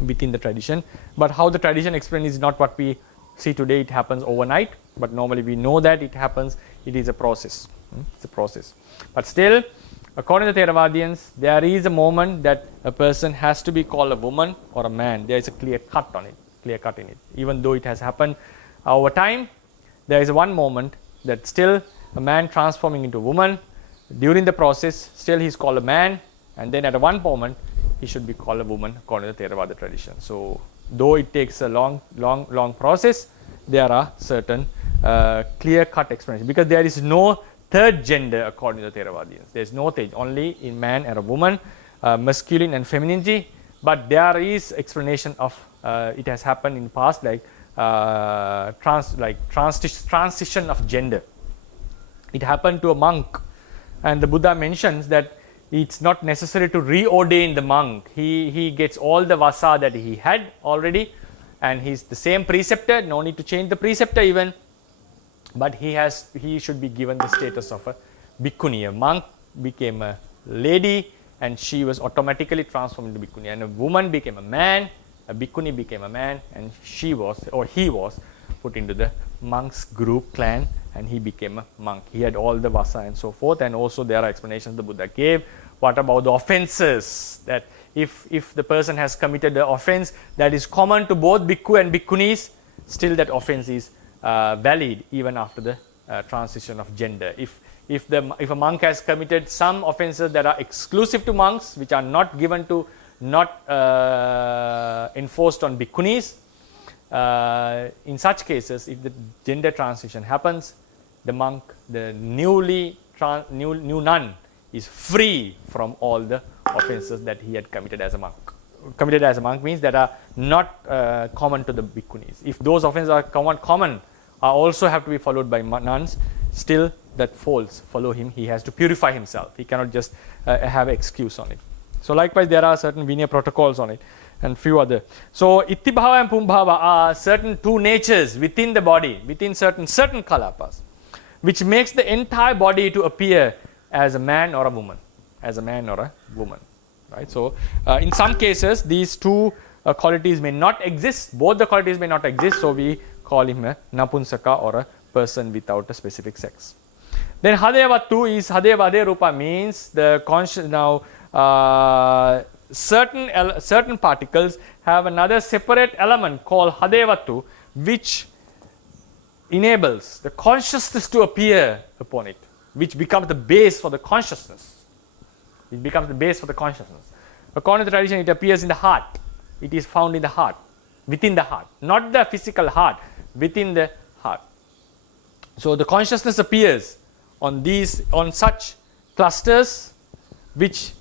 within the tradition. But how the tradition explains is not what we see today. It happens overnight, but normally we know that it happens. It is a process. It's a process. But still, according to Theravadians, there is a moment that a person has to be called a woman or a man. There is a clear cut in it. Even though it has happened over time, there is one moment that still a man transforming into a woman. During the process, still he is called a man, and then at one moment he should be called a woman according to the Theravada tradition. So though it takes a long process, there are certain clear-cut explanations, because there is no third gender according to the Theravadians. There is no third, only in man and a woman, masculine and femininity. But there is explanation of it has happened in the past, like transition of gender. It happened to a monk, and the Buddha mentions that it's not necessary to reordain the monk. He gets all the vasa that he had already, and he's the same preceptor. No need to change the preceptor even, but he should be given the status of a bhikkhuni. A monk became a lady, and she was automatically transformed into bhikkhuni. And a woman became a man. A bhikkhuni became a man, and he was put into the monks group clan, and he became a monk. He had all the vasa and so forth, and also there are explanations the Buddha gave. What about the offenses? That if the person has committed the offense that is common to both bhikkhu and bhikkhunis, still that offense is valid even after the transition of gender. If a monk has committed some offenses that are exclusive to monks, which are not given to, not enforced on bhikkhunis, in such cases, if the gender transition happens, the monk, the new nun, is free from all the offenses that he had committed as a monk. Committed as a monk means that are not common to the bhikkhunis. If those offenses are common, also have to be followed by nuns, still that falls. Follow him. He has to purify himself. He cannot just have excuse on it. So likewise, there are certain Vinaya protocols on it, and few other. So Ittibhava and Pumbhava are certain two natures within the body, within certain kalapas, which makes the entire body to appear as a man or a woman, as a man or a woman, right? So in some cases, these two qualities may not exist. Both the qualities may not exist. So we call him a napunsaka, or a person without a specific sex. Then Hadevattu is Hadevade Rupa, means the conscious. Now certain particles have another separate element called Hadevattu, which enables the consciousness to appear upon it, which becomes the base for the consciousness. It becomes the base for the consciousness. According to the tradition, it appears in the heart. It is found in the heart, within the heart, not the physical heart, within the heart. So the consciousness appears on such clusters, which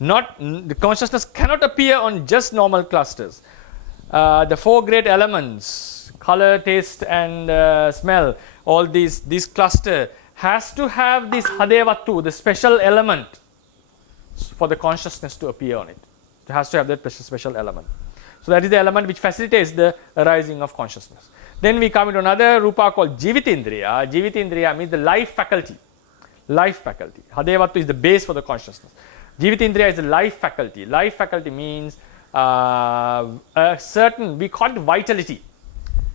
the consciousness cannot appear on just normal clusters. The four great elements, color, taste, and smell, all this cluster has to have this Hadevattu, the special element, for the consciousness to appear on it. It has to have that special element. So that is the element which facilitates the arising of consciousness. Then we come into another rupa called Jivitindriya. Jivitindriya means the life faculty. Life faculty. Hadevattu is the base for the consciousness. Jivitindriya is the life faculty. Life faculty means a certain, we call it vitality.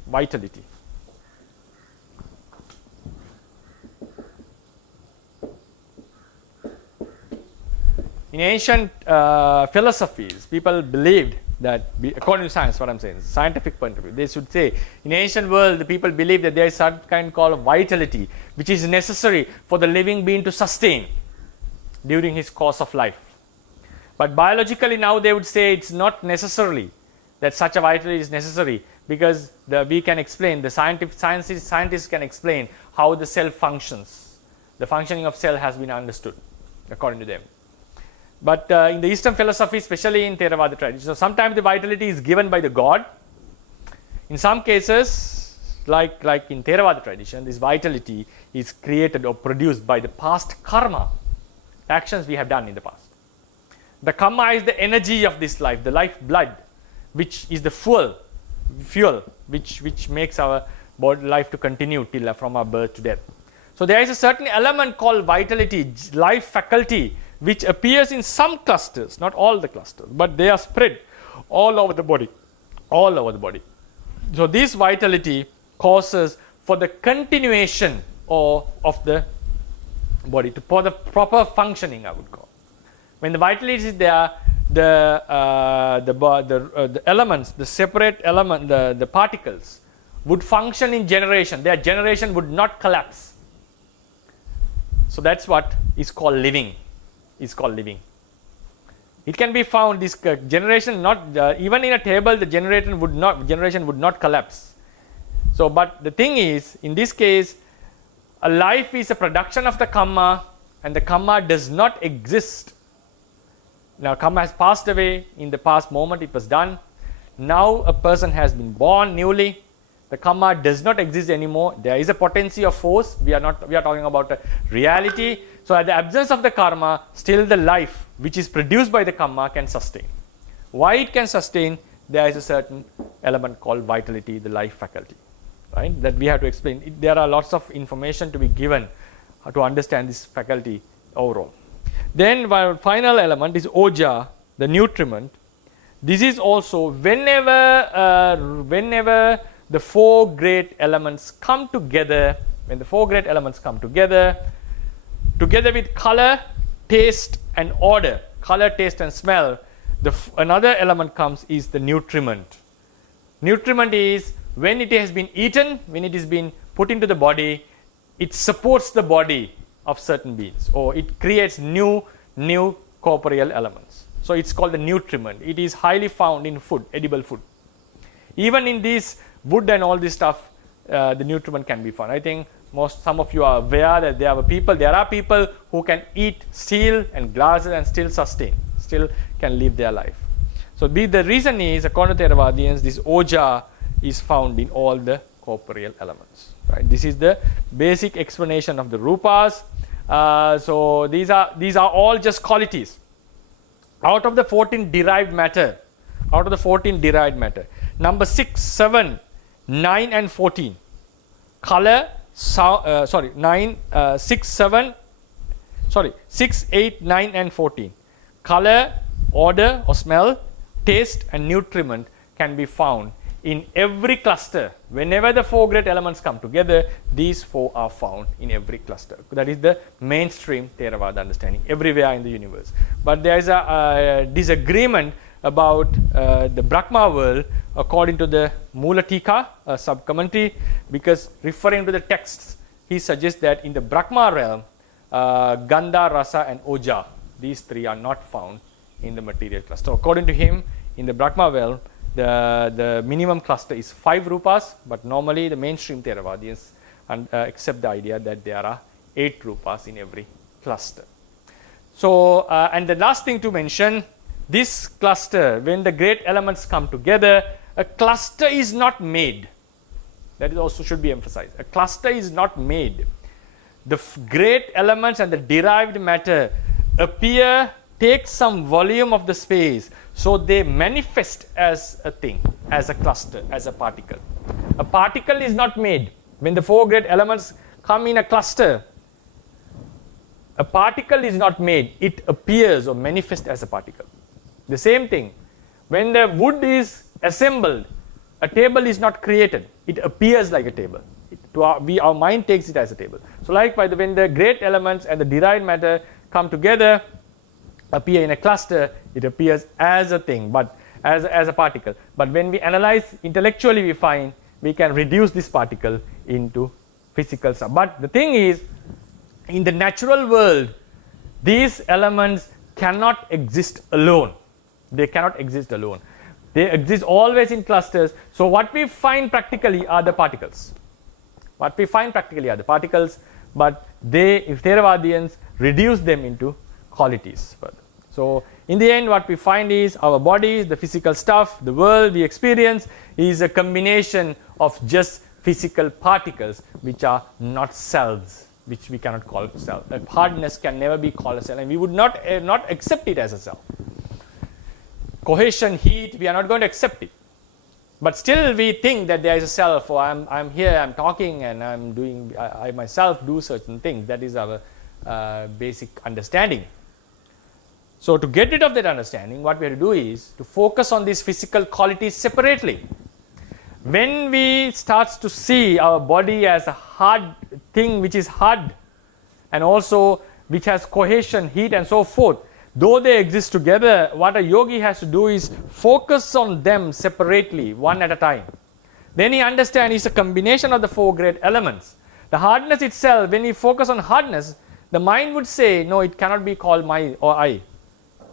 Vitality. In ancient philosophies, people believed that, according to science, what I'm saying, scientific point of view, they should say, in ancient world, the people believe that there is some kind called vitality, which is necessary for the living being to sustain during his course of life. But biologically now they would say it's not necessarily that such a vitality is necessary, because we can explain, the scientists can explain how the cell functions. The functioning of cell has been understood according to them. But in the Eastern philosophy, especially in Theravada tradition, so sometimes the vitality is given by the God. In some cases, like in Theravada tradition, this vitality is created or produced by the past karma, actions we have done in the past. The karma is the energy of this life, the life blood, which is the fuel which makes our body life to continue till from our birth to death. So there is a certain element called vitality, life faculty, which appears in some clusters, not all the clusters, but they are spread all over the body, all over the body. So this vitality causes for the continuation of the body, for the proper functioning, I would call. When the vitality is there, the elements, the separate element, the particles would function in generation. Their generation would not collapse. So that's what is called living. Is called living. It can be found, this generation not even in a table, the generation would not collapse. So, but the thing is, in this case, a life is a production of the karma, and the karma does not exist. Now karma has passed away. In the past moment it was done. Now a person has been born newly. The karma does not exist anymore. There is a potency of force. We are talking about a reality. So at the absence of the karma, still the life which is produced by the karma can sustain. Why it can sustain? There is a certain element called vitality, the life faculty, right? That we have to explain. There are lots of information to be given to understand this faculty overall. Then our final element is oja, the nutriment. This is also whenever the four great elements come together, when the four great elements come together with color, taste and order, color, taste and smell, another element comes is the nutriment. Nutriment is when it has been eaten, when it is been put into the body, it supports the body of certain beings, or it creates new corporeal elements. So it's called the nutriment. It is highly found in food, edible food. Even in this wood and all this stuff, the nutriment can be found. I think some of you are aware that there are people who can eat steel and glasses and still sustain, still can live their life. So the reason is, according to Theravadians, this oja is found in all the corporeal elements. Right? This is the basic explanation of the rupas. So these are all just qualities. Out of the 14 derived matter, number 6, 7, 9 and 14, color, 6, 8, 9 and 14, color, order or smell, taste and nutriment can be found in every cluster. Whenever the four great elements come together, these four are found in every cluster. That is the mainstream Theravada understanding everywhere in the universe. But there is a disagreement about the Brahma world according to the Mula Tika sub-commentary, because referring to the texts, he suggests that in the Brahma realm, Gandha, Rasa and Oja, these three are not found in the material cluster. So according to him, in the Brahma realm, the minimum cluster is 5 rupas, but normally the mainstream Theravadians accept the idea that there are 8 rupas in every cluster. So, and the last thing to mention, this cluster, when the great elements come together, a cluster is not made. That is also should be emphasized. A cluster is not made. The great elements and the derived matter appear, take some volume of the space, so they manifest as a thing, as a cluster, as a particle. A particle is not made. When the four great elements come in a cluster, a particle is not made. It appears or manifests as a particle. The same thing, when the wood is assembled, a table is not created. It appears like a table. Our mind takes it as a table. So likewise, when the great elements and the derived matter come together, appear in a cluster, it appears as a thing, but as a particle. But when we analyze intellectually, we find we can reduce this particle into physical stuff. But the thing is, in the natural world, these elements cannot exist alone. They cannot exist alone. They exist always in clusters. So what we find practically are the particles. But if Theravadians reduce them into qualities further. So in the end, what we find is our bodies, the physical stuff, the world we experience is a combination of just physical particles which are not cells, which we cannot call cell. A hardness can never be called a cell, and we would not accept it as a cell. Cohesion, heat, we are not going to accept it. But still we think that there is a self, or I'm here, I'm talking, and I'm doing, I myself do certain things. That is our basic understanding. So to get rid of that understanding, what we have to do is to focus on these physical qualities separately. When we start to see our body as a hard thing which is hard, and also which has cohesion, heat and so forth, though they exist together, what a yogi has to do is focus on them separately, one at a time. Then he understands it's a combination of the four great elements. The hardness itself, when we focus on hardness, the mind would say, no, it cannot be called my or I.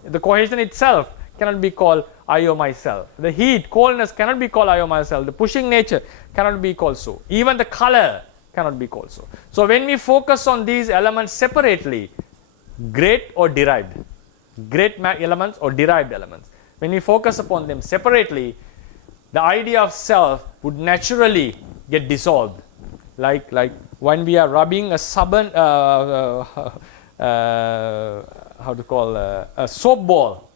The cohesion itself cannot be called I or myself. The heat, coldness cannot be called I or myself. The pushing nature cannot be called so. Even the color cannot be called so. So when we focus on these elements separately, great or derived, great elements or derived elements, when we focus upon them separately, the idea of self would naturally get dissolved. Like when we are rubbing a stubborn, a soap ball,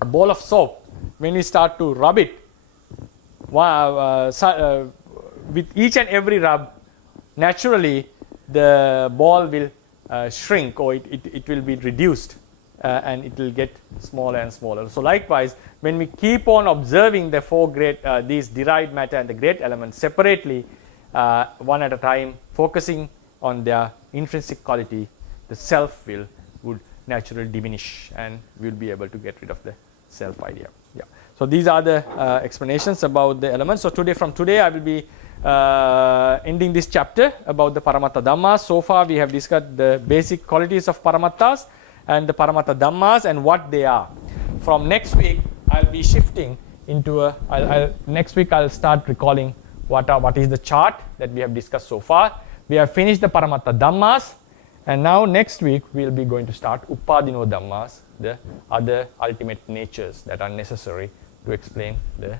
a bowl of soap. When we start to rub it, with each and every rub, naturally the ball will shrink, or it will be reduced and it will get smaller and smaller. So likewise, when we keep on observing the four great, these derived matter and the great elements separately, one at a time, focusing on their intrinsic quality, the self will would naturally diminish, and we will be able to get rid of the self idea. Yeah. So these are the explanations about the elements. So from today I will be ending this chapter about the Paramatthadhammas. So far we have discussed the basic qualities of Paramatthas and the Paramatthadhammas and what they are. From next week I'll be shifting into next week I'll start recalling what is the chart that we have discussed so far. We have finished the Paramatthadhammas, and now next week we'll be going to start Upadino Dhammas, the other ultimate natures that are necessary to explain the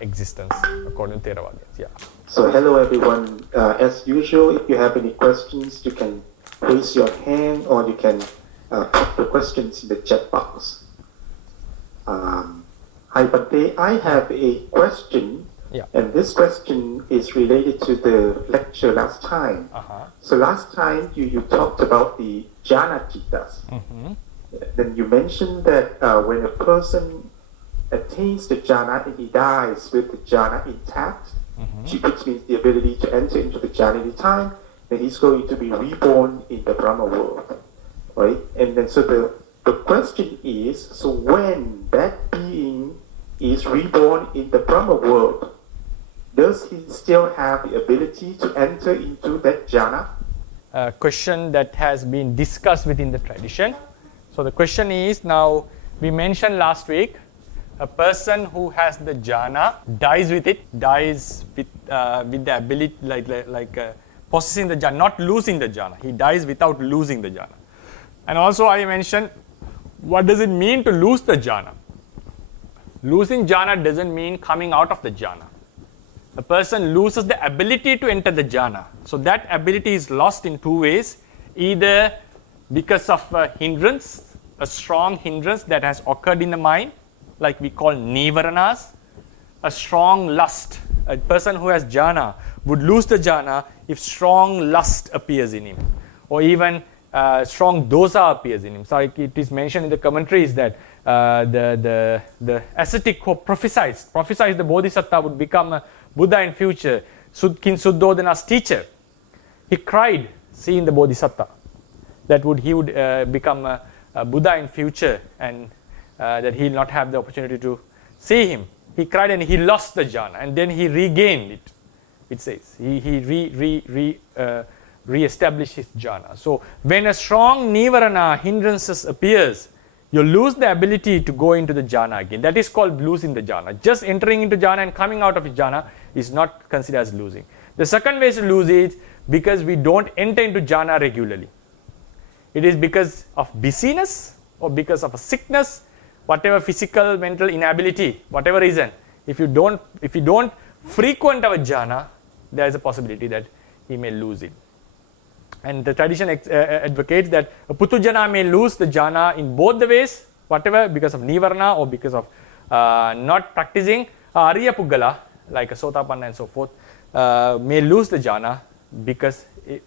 existence according to Theravada. Yeah. So hello everyone. As usual, if you have any questions, you can raise your hand or you can put the questions in the chat box. Hi Bhante, I have a question. Yeah. And this question is related to the lecture last time. So last time you talked about the jhana chittas. Then you mentioned that when a person attains the jhana and he dies with the jhana intact, which means the ability to enter into the jhana any time, then he's going to be reborn in the Brahma world, right? And then so the question is, so when that being is reborn in the Brahma world, does he still have the ability to enter into that jhana? A question that has been discussed within the tradition. So the question is, now we mentioned last week, a person who has the jhana dies with it, dies with the ability, like possessing the jhana, not losing the jhana. He dies without losing the jhana. And also I mentioned, what does it mean to lose the jhana? Losing jhana doesn't mean coming out of the jhana. A person loses the ability to enter the jhana. So that ability is lost in two ways, either because of a hindrance, a strong hindrance that has occurred in the mind, like we call nivaranas, a strong lust. A person who has jhana would lose the jhana if strong lust appears in him, or even strong dosa appears in him. So it is mentioned in the commentaries that the ascetic who prophesies the Bodhisattva would become a Buddha in future, King Suddhodana's teacher. He cried seeing the Bodhisattva, that he would become a Buddha in future, and that he will not have the opportunity to see him. He cried and he lost the jhana, and then he regained it. It says he re-established his jhana. So when a strong nivarana hindrances appears, you lose the ability to go into the jhana again. That is called losing the jhana. Just entering into jhana and coming out of jhana is not considered as losing. The second way to lose it because we don't enter into jhana regularly. It is because of busyness or because of a sickness, whatever physical, mental inability, whatever reason. If you don't frequent our jhana, there is a possibility that he may lose it. And the tradition advocates that a putujana may lose the jhana in both the ways, whatever, because of nivarana or because of not practicing. Ariya Puggala, like a Sotapanna and so forth, may lose the jhana because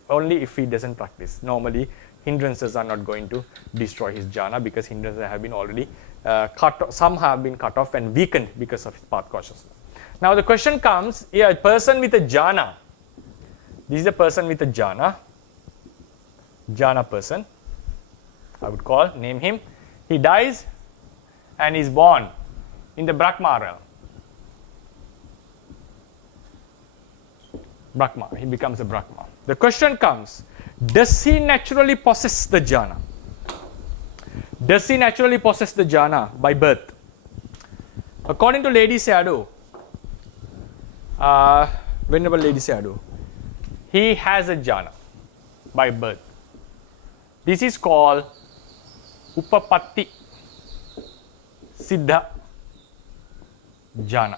only if he doesn't practice. Normally, hindrances are not going to destroy his jhana because hindrances have been already cut off. Some have been cut off and weakened because of his path consciousness. Now the question comes, a person with a jhana. This is a person with a jhana person, I would name him. He dies and is born in the Brahma realm. Brahma, he becomes a Brahma. The question comes, does he naturally possess the jhana? Does he naturally possess the jhana by birth? According to Lady Sayadaw, Venerable Lady Sayadaw, he has a jhana by birth. This is called Upapatti Siddha Jhana.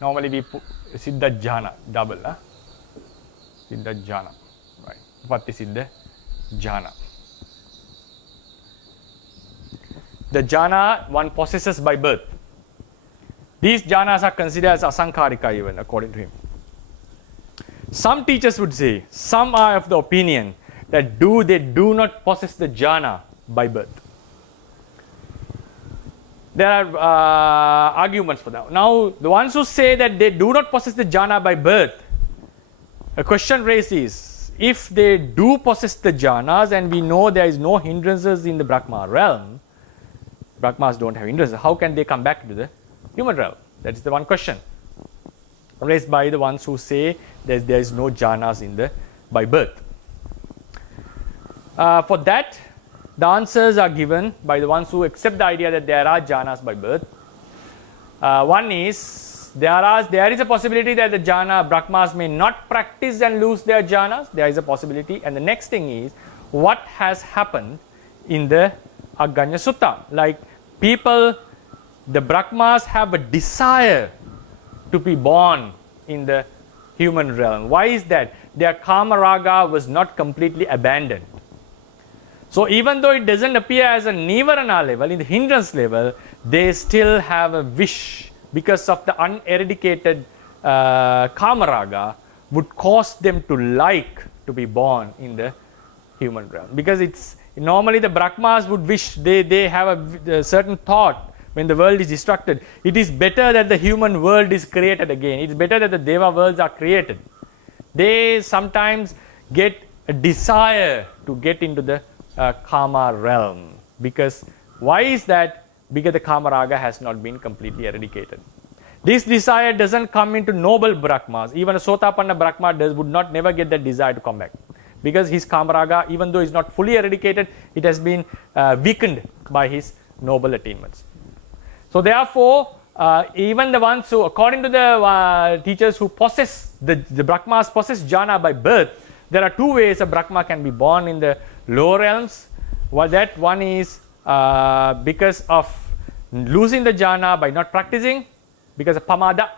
Normally we put Siddha Jhana, double. Siddha Jhana, right? Upapatti Siddha Jhana. The jhana one possesses by birth. These jhanas are considered as asankarika even, according to him. Some teachers would say, some are of the opinion that they do not possess the jhana by birth. There are arguments for that. Now, the ones who say that they do not possess the jhana by birth, a question raised is, if they do possess the jhanas and we know there is no hindrances in the Brahma realm, Brahmas don't have hindrances, how can they come back to the human realm? That is the one question raised by the ones who say that there is no jhanas in the by birth. For that, the answers are given by the ones who accept the idea that there are jhanas by birth. One is, there is a possibility that the jhana Brahmas may not practice and lose their jhanas. There is a possibility. And the next thing is, what has happened in the Aganya Sutta? Like people, the Brahmas have a desire to be born in the human realm. Why is that? Their Kama Raga was not completely abandoned. So even though it doesn't appear as a Nivarana level, in the hindrance level, they still have a wish, because of the uneradicated Kama Raga would cause them to like to be born in the human realm. Because it's normally the Brahmas would wish, they have a certain thought when the world is destructed. It is better that the human world is created again. It's better that the Deva worlds are created. They sometimes get a desire to get into the Kama realm. Because why is that? Because the Kama Raga has not been completely eradicated. This desire doesn't come into noble Brahmas. Even a Sotapanna Brahma would not never get that desire to come back. Because his Kama Raga, even though it's not fully eradicated, it has been weakened by his noble attainments. So therefore, even the ones who, according to the teachers who possess, the Brahmas possess jhana by birth, there are two ways a Brahma can be born in the lower realms. Well, that one is because of losing the jhana by not practicing, because of pamada,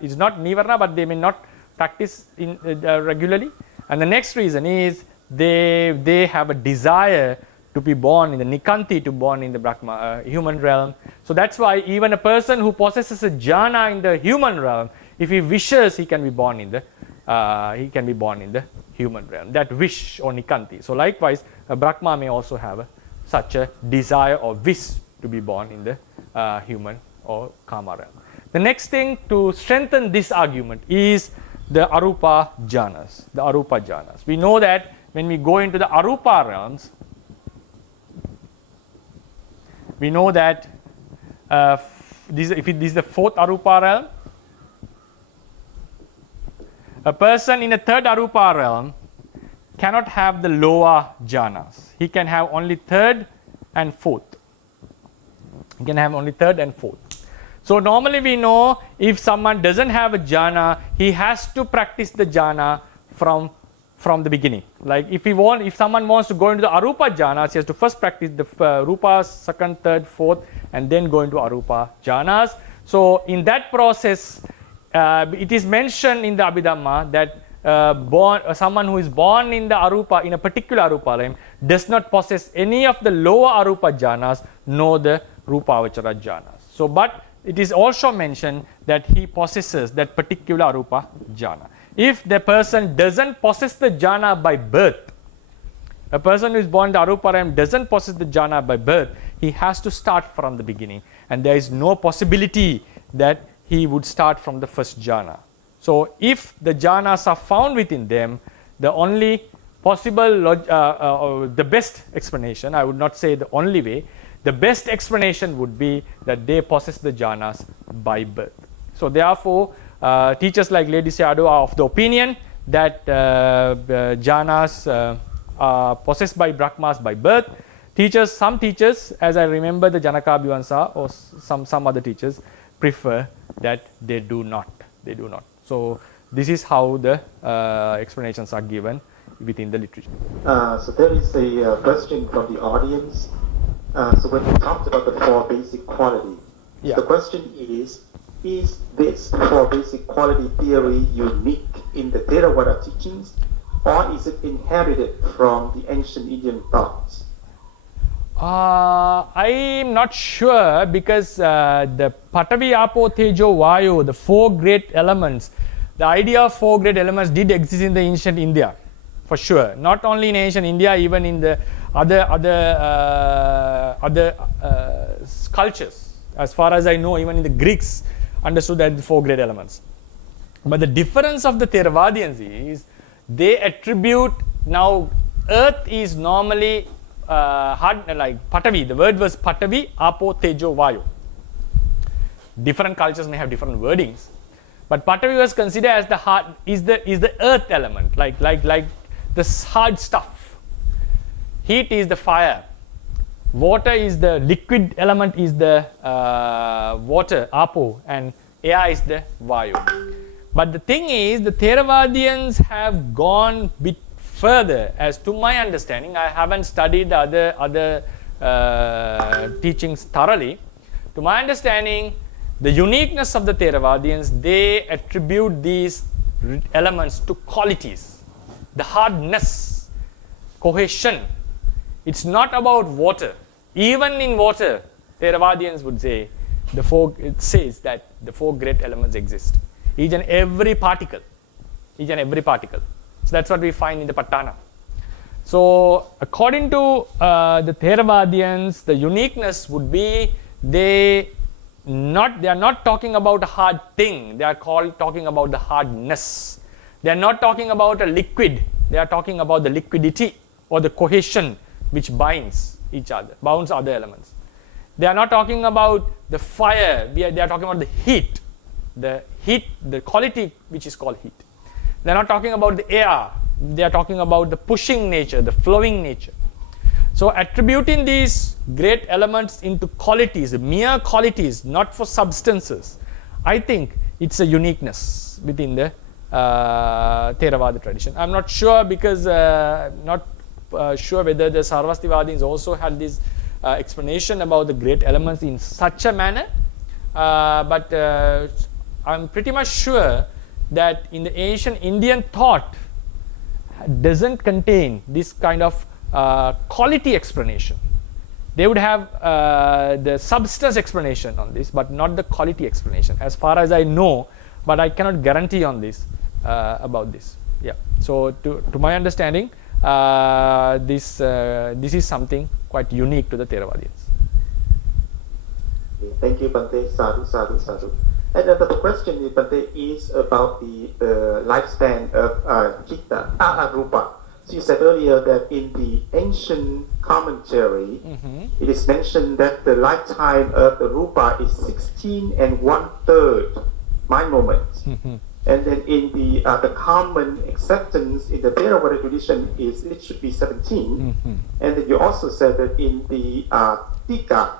it's not nivarna, but they may not practice regularly. And the next reason is they have a desire to be born in the nikanti, to born in the Brahma human realm. So that's why even a person who possesses a jhana in the human realm, if he wishes, he can be born in the human realm. That wish or nikanti. So likewise, a Brahma may also have such a desire or wish to be born in the human or Kama realm. The next thing to strengthen this argument is the Arupa jhanas. The Arupa jhanas. We know that when we go into the Arupa realms, we know that this is the fourth Arupa realm, a person in the third Arupa realm cannot have the lower jhanas. He can have only third and fourth. He can have only third and fourth. So normally we know if someone doesn't have a jhana, he has to practice the jhana from the beginning. Like if someone wants to go into the Arupa jhanas, he has to first practice the Rupas, second, third, fourth, and then go into Arupa jhanas. So in that process, it is mentioned in the Abhidhamma that someone who is born in the Arupa, in a particular Arupa realm, does not possess any of the lower Arupa jhanas, nor the Rupavachara jhanas. So, but it is also mentioned that he possesses that particular Arupa jhana. If the person doesn't possess the jhana by birth, a person who is born in the Arupa realm doesn't possess the jhana by birth, he has to start from the beginning. And there is no possibility that he would start from the first jhana. So if the jhanas are found within them, the only possible, the best explanation, I would not say the only way, the best explanation would be that they possess the jhanas by birth. So therefore, teachers like Lady Sayadaw are of the opinion that jhanas are possessed by Brahmas by birth. Some teachers, as I remember the Janaka Abhivansa or some other teachers, prefer that they do not. So this is how the explanations are given within the literature. So there is a question from the audience. So when you talked about the four basic qualities, the question is this four basic quality theory unique in the Theravada teachings, or is it inherited from the ancient Indian thoughts? I'm not sure, because the Patavi, Apo, Tejo, Vayu, the four great elements, the idea of four great elements did exist in the ancient India. for sure. Not only in ancient India, even in the other cultures. As far as I know, even in the Greeks understood that the 4 great elements. But the difference of the Theravadians is they attribute, now earth is normally hard, like Patavi. The word was Patavi, Apo, Tejo, Vayu. Different cultures may have different wordings, but Patavi was considered as the hard, is the earth element, like the hard stuff. Heat is the fire. Water is the liquid element, is the water, Apo, and air is the Vayu. But the thing is, the Theravadians have gone bit further. As to my understanding, I haven't studied the other teachings thoroughly. To my understanding, the uniqueness of the Theravadians, they attribute these elements to qualities. The hardness, cohesion. It's not about water. Even in water, Theravadians would say, it says that the 4 great elements exist. Each and every particle. Each and every particle. So that's what we find in the Patana. So according to the Theravadians, the uniqueness would be they are not talking about a hard thing. They are talking about the hardness. They are not talking about a liquid. They are talking about the liquidity or the cohesion which binds each other, bounds other elements. They are not talking about the fire. They are talking about the heat, the quality which is called heat. They are not talking about the air. They are talking about the pushing nature, the flowing nature. So attributing these great elements into qualities, mere qualities, not for substances, I think it's a uniqueness within the Theravada tradition. I'm not sure because not sure whether the Sarvastivadins also had this explanation about the great elements in such a manner, but I'm pretty much sure that in the ancient Indian thought doesn't contain this kind of quality explanation. They would have the substance explanation on this, but not the quality explanation, as far as I know, but I cannot guarantee on this about this. Yeah. So to my understanding, this is something quite unique to the Theravadians. Thank you, Bhante. Sadhu, sadhu, sadhu. And the question, Bhante, is about the lifespan of Chitta, Rupa. So you said earlier that in the ancient commentary, it is mentioned that the lifetime of the Rupa is 16 1/3 mind moments. And then in the common acceptance in the Theravada tradition is it should be 17. And then you also said that in the Tika,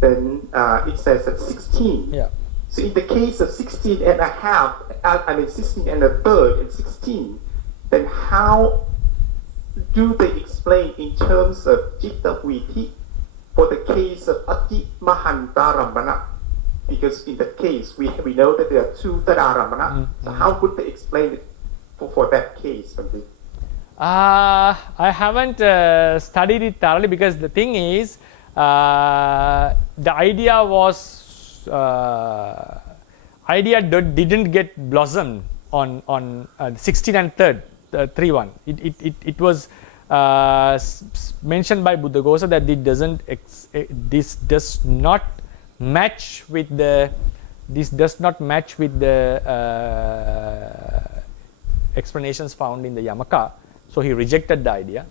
then it says that 16. Yeah. So in the case of 16 1/2, 16 1/3 and 16, then how do they explain in terms of Citta Viti for the case of Ati Mahantaramana? Because in that case, we know that there are 2 Tadaramana. So how would they explain it for that case? I haven't studied it thoroughly, because the thing is, the idea didn't get blossomed on 16 1/3, 3-1. It was mentioned by Buddhaghosa that this does not match with the explanations found in the Yamaka. So he rejected the idea.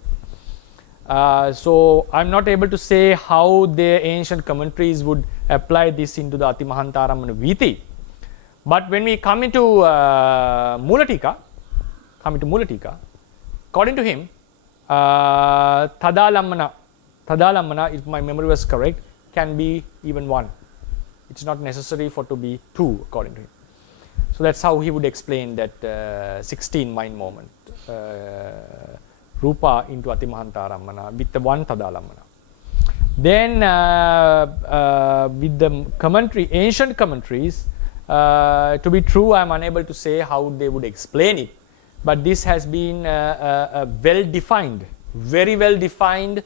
So I'm not able to say how the ancient commentaries would apply this into the Atimahantaramana Viti. But when we come into Mulatika, according to him, Tadalamana, if my memory was correct, can be even 1. It's not necessary for to be 2, according to him. So that's how he would explain that 16 mind moment, Rupa into Atimahantaramana with the 1 Tadalamana. Then with the ancient commentaries, to be true, I am unable to say how they would explain it. But this has been a well-defined, very well-defined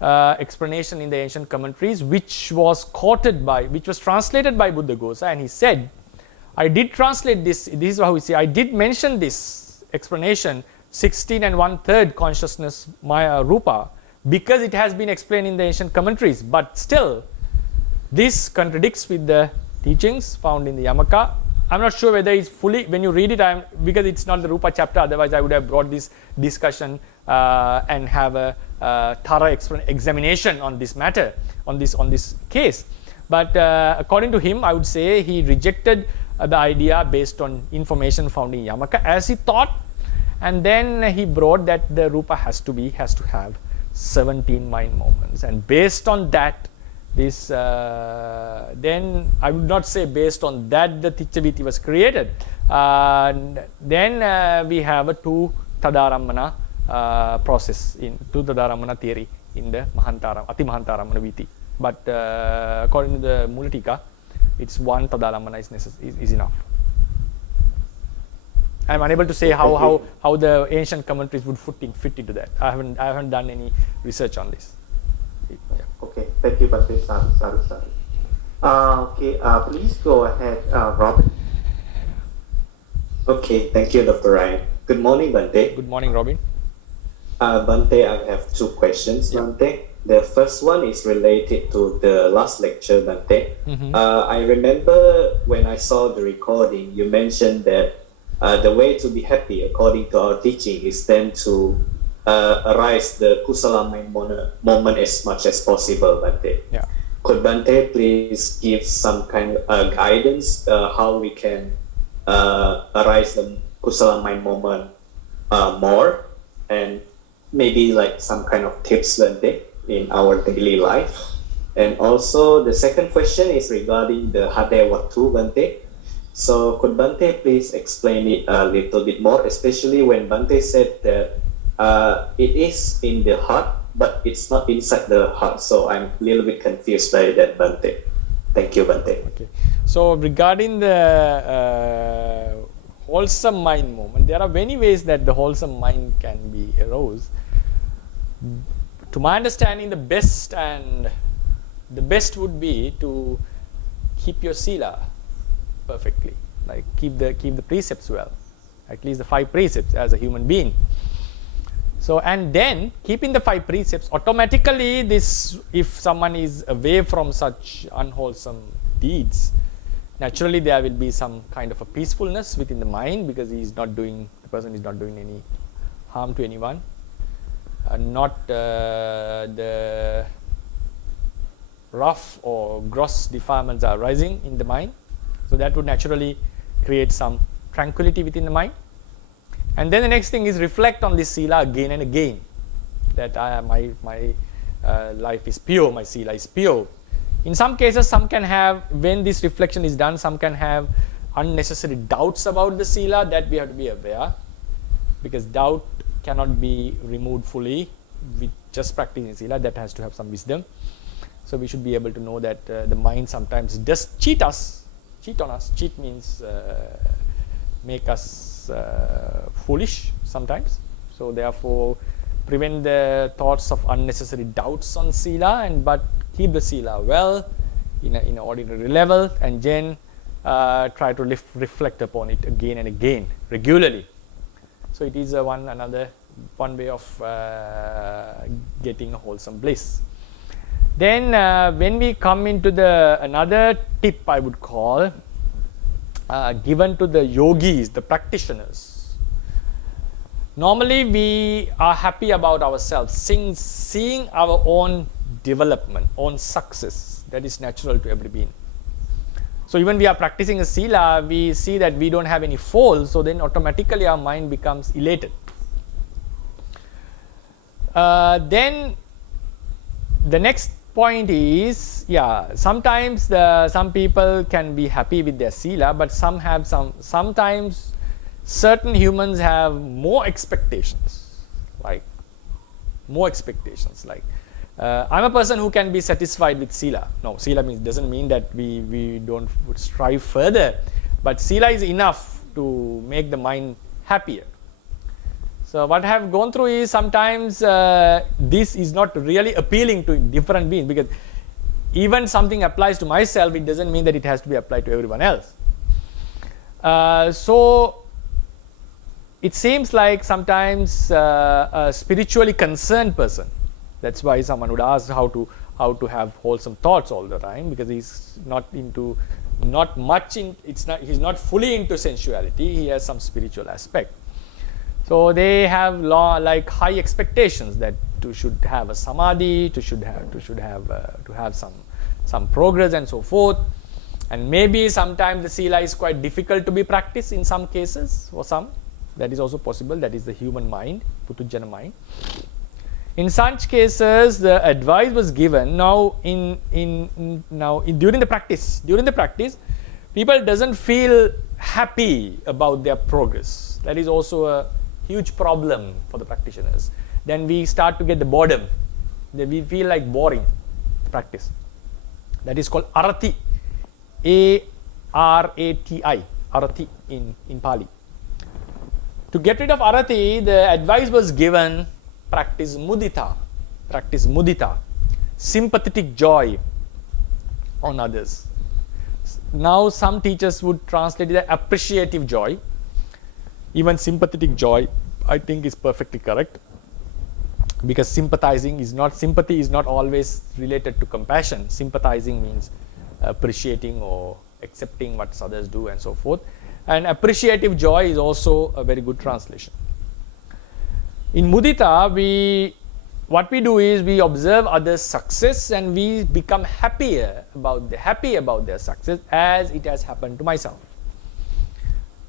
explanation in the ancient commentaries, which was translated by Buddhaghosa, and he said, I did translate this. This is how we say, I did mention this explanation 16 and 1/3 consciousness Maya Rupa, because it has been explained in the ancient commentaries. But still, this contradicts with the teachings found in the Yamaka. I'm not sure whether it's fully, when you read it, because it's not the Rupa chapter, otherwise I would have brought this discussion and have a thorough examination on this matter, on this case. But according to him, I would say he rejected the idea based on information found in Yamaka as he thought, and then he brought that the Rupa has to have 17 mind moments, and based on that, this then I would not say based on that the Tichaviti was created. Then we have a two Tadarammana process, in two Tadarammana theory in the Ati Mahantarammana Viti. But according to the Mulatika, it's one Tadarammana is enough. I am unable to say how the ancient commentaries would fit into that. I haven't done any research on this. Yeah. Okay, thank you, Bhante. Sadhu. Okay, please go ahead, Robin. Okay, thank you, Dr. Ryan. Good morning, Bhante. Good morning, Robin. Bhante, I have two questions, Yeah. Bhante. The first one is related to the last lecture, Bhante. I remember when I saw the recording, you mentioned that the way to be happy, according to our teaching, is then to arise the kusala mind moment as much as possible, Bhante. Yeah. Could Bhante please give some kind of guidance how we can arise the kusala mind moment more, and maybe like some kind of tips, Bhante, in our daily life? And also the second question is regarding the Hade Watu, Bhante. So could Bhante please explain it a little bit more, especially when Bhante said that it is in the heart, but it's not inside the heart. So I'm a little bit confused by that, Bhante. Thank you, Bhante. Okay. So regarding the wholesome mind moment, there are many ways that the wholesome mind can be aroused. To my understanding, the best would be to keep your sila perfectly, like keep the precepts well, at least the 5 precepts as a human being. So, and then keeping the 5 precepts, automatically this, if someone is away from such unwholesome deeds, naturally there will be some kind of a peacefulness within the mind, because the person is not doing any harm to anyone, not the rough or gross defilements are arising in the mind. So that would naturally create some tranquility within the mind. And then the next thing is reflect on this sila again and again, that my life is pure, my sila is pure. In some cases, some can have, when this reflection is done, some can have unnecessary doubts about the sila, that we have to be aware, because doubt cannot be removed fully with just practicing sila. That has to have some wisdom. So we should be able to know that the mind sometimes does cheat on us. Cheat means make us foolish sometimes. So therefore, prevent the thoughts of unnecessary doubts on sila, but keep the sila well in an ordinary level, and then try to reflect upon it again and again regularly. So it is one way of getting a wholesome bliss. Then when we come into another tip, I would call, given to the yogis, the practitioners. Normally we are happy about ourselves, seeing our own development, own success. That is natural to every being. So even we are practicing a sila, we see that we don't have any fall, so then automatically our mind becomes elated. Then the next point is, sometimes some people can be happy with their sila, but sometimes certain humans have more expectations. I'm a person who can be satisfied with sila. No, sila doesn't mean that we don't strive further, but sila is enough to make the mind happier. So what I have gone through is sometimes this is not really appealing to different beings, because even something applies to myself, it doesn't mean that it has to be applied to everyone else. So it seems like sometimes a spiritually concerned person. That's why someone would ask how to have wholesome thoughts all the time, because he's he's not fully into sensuality. He has some spiritual aspect. So they have like high expectations that to should have a samadhi, to have some progress and so forth. And maybe sometimes the sila is quite difficult to be practiced in some cases, for some. That is also possible. That is the human mind, Putujjana mind. In such cases, the advice was given. Now, during the practice, people doesn't feel happy about their progress. That is also a huge problem for the practitioners. Then we start to get the boredom. Then we feel like boring practice. That is called arati. A-R-A-T-I. Arati in Pali. To get rid of arati, the advice was given, practice mudita, sympathetic joy on others. Now some teachers would translate it as appreciative joy. Even sympathetic joy, I think, is perfectly correct, because sympathy is not always related to compassion. Sympathizing means appreciating or accepting what others do and so forth. And appreciative joy is also a very good translation. In mudita, what we do is we observe others' success and we become happy about their success as it has happened to myself.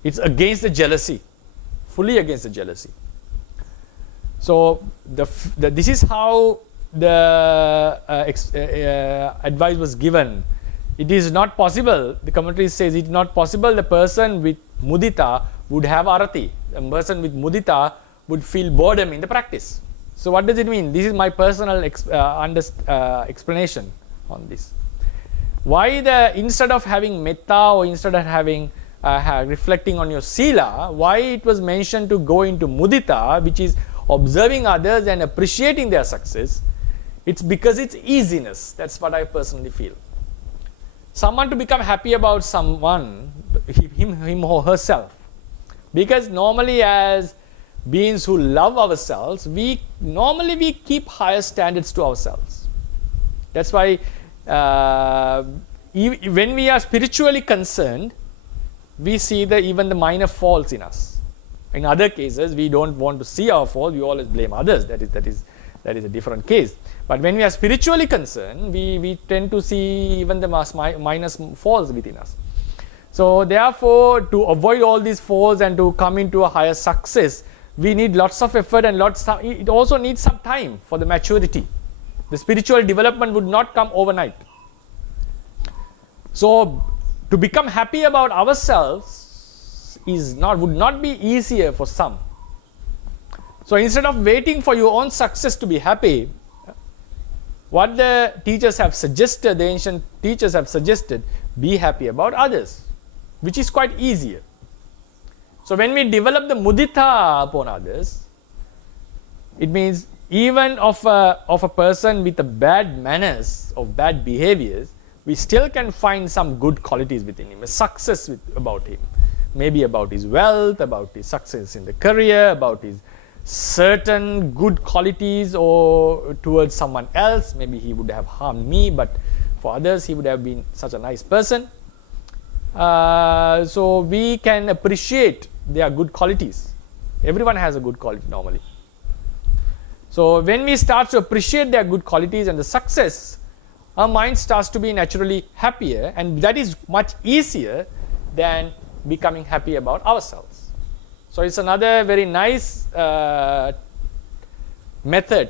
It's against the jealousy, fully against the jealousy. So this is how the advice was given. It is not possible, the commentary says, it is not possible the person with mudita would have arati. The person with mudita would feel boredom in the practice. So what does it mean? This is my personal explanation on this. Why instead of having metta or instead of having reflecting on your sila, why it was mentioned to go into mudita, which is observing others and appreciating their success? It's because it's easiness. That's what I personally feel. Someone to become happy about someone, him or herself. Because normally as beings who love ourselves, we keep higher standards to ourselves. That's why when we are spiritually concerned, we see even the minor faults in us. In other cases, we don't want to see our faults, we always blame others. That is a different case. But when we are spiritually concerned, we tend to see even the minor faults within us. So therefore, to avoid all these faults and to come into a higher success, we need lots of effort and it also needs some time for the maturity. The spiritual development would not come overnight. So to become happy about ourselves would not be easier for some. So instead of waiting for your own success to be happy, what the teachers have suggested, the ancient teachers have suggested, be happy about others, which is quite easier. So when we develop the mudita upon others, it means even of a person with a bad manners or bad behaviors, we still can find some good qualities within him, a success about him. Maybe about his wealth, about his success in the career, about his certain good qualities or towards someone else. Maybe he would have harmed me, but for others he would have been such a nice person. So we can appreciate their good qualities. Everyone has a good quality normally. So when we start to appreciate their good qualities and the success, our mind starts to be naturally happier, and that is much easier than becoming happy about ourselves. So it's another very nice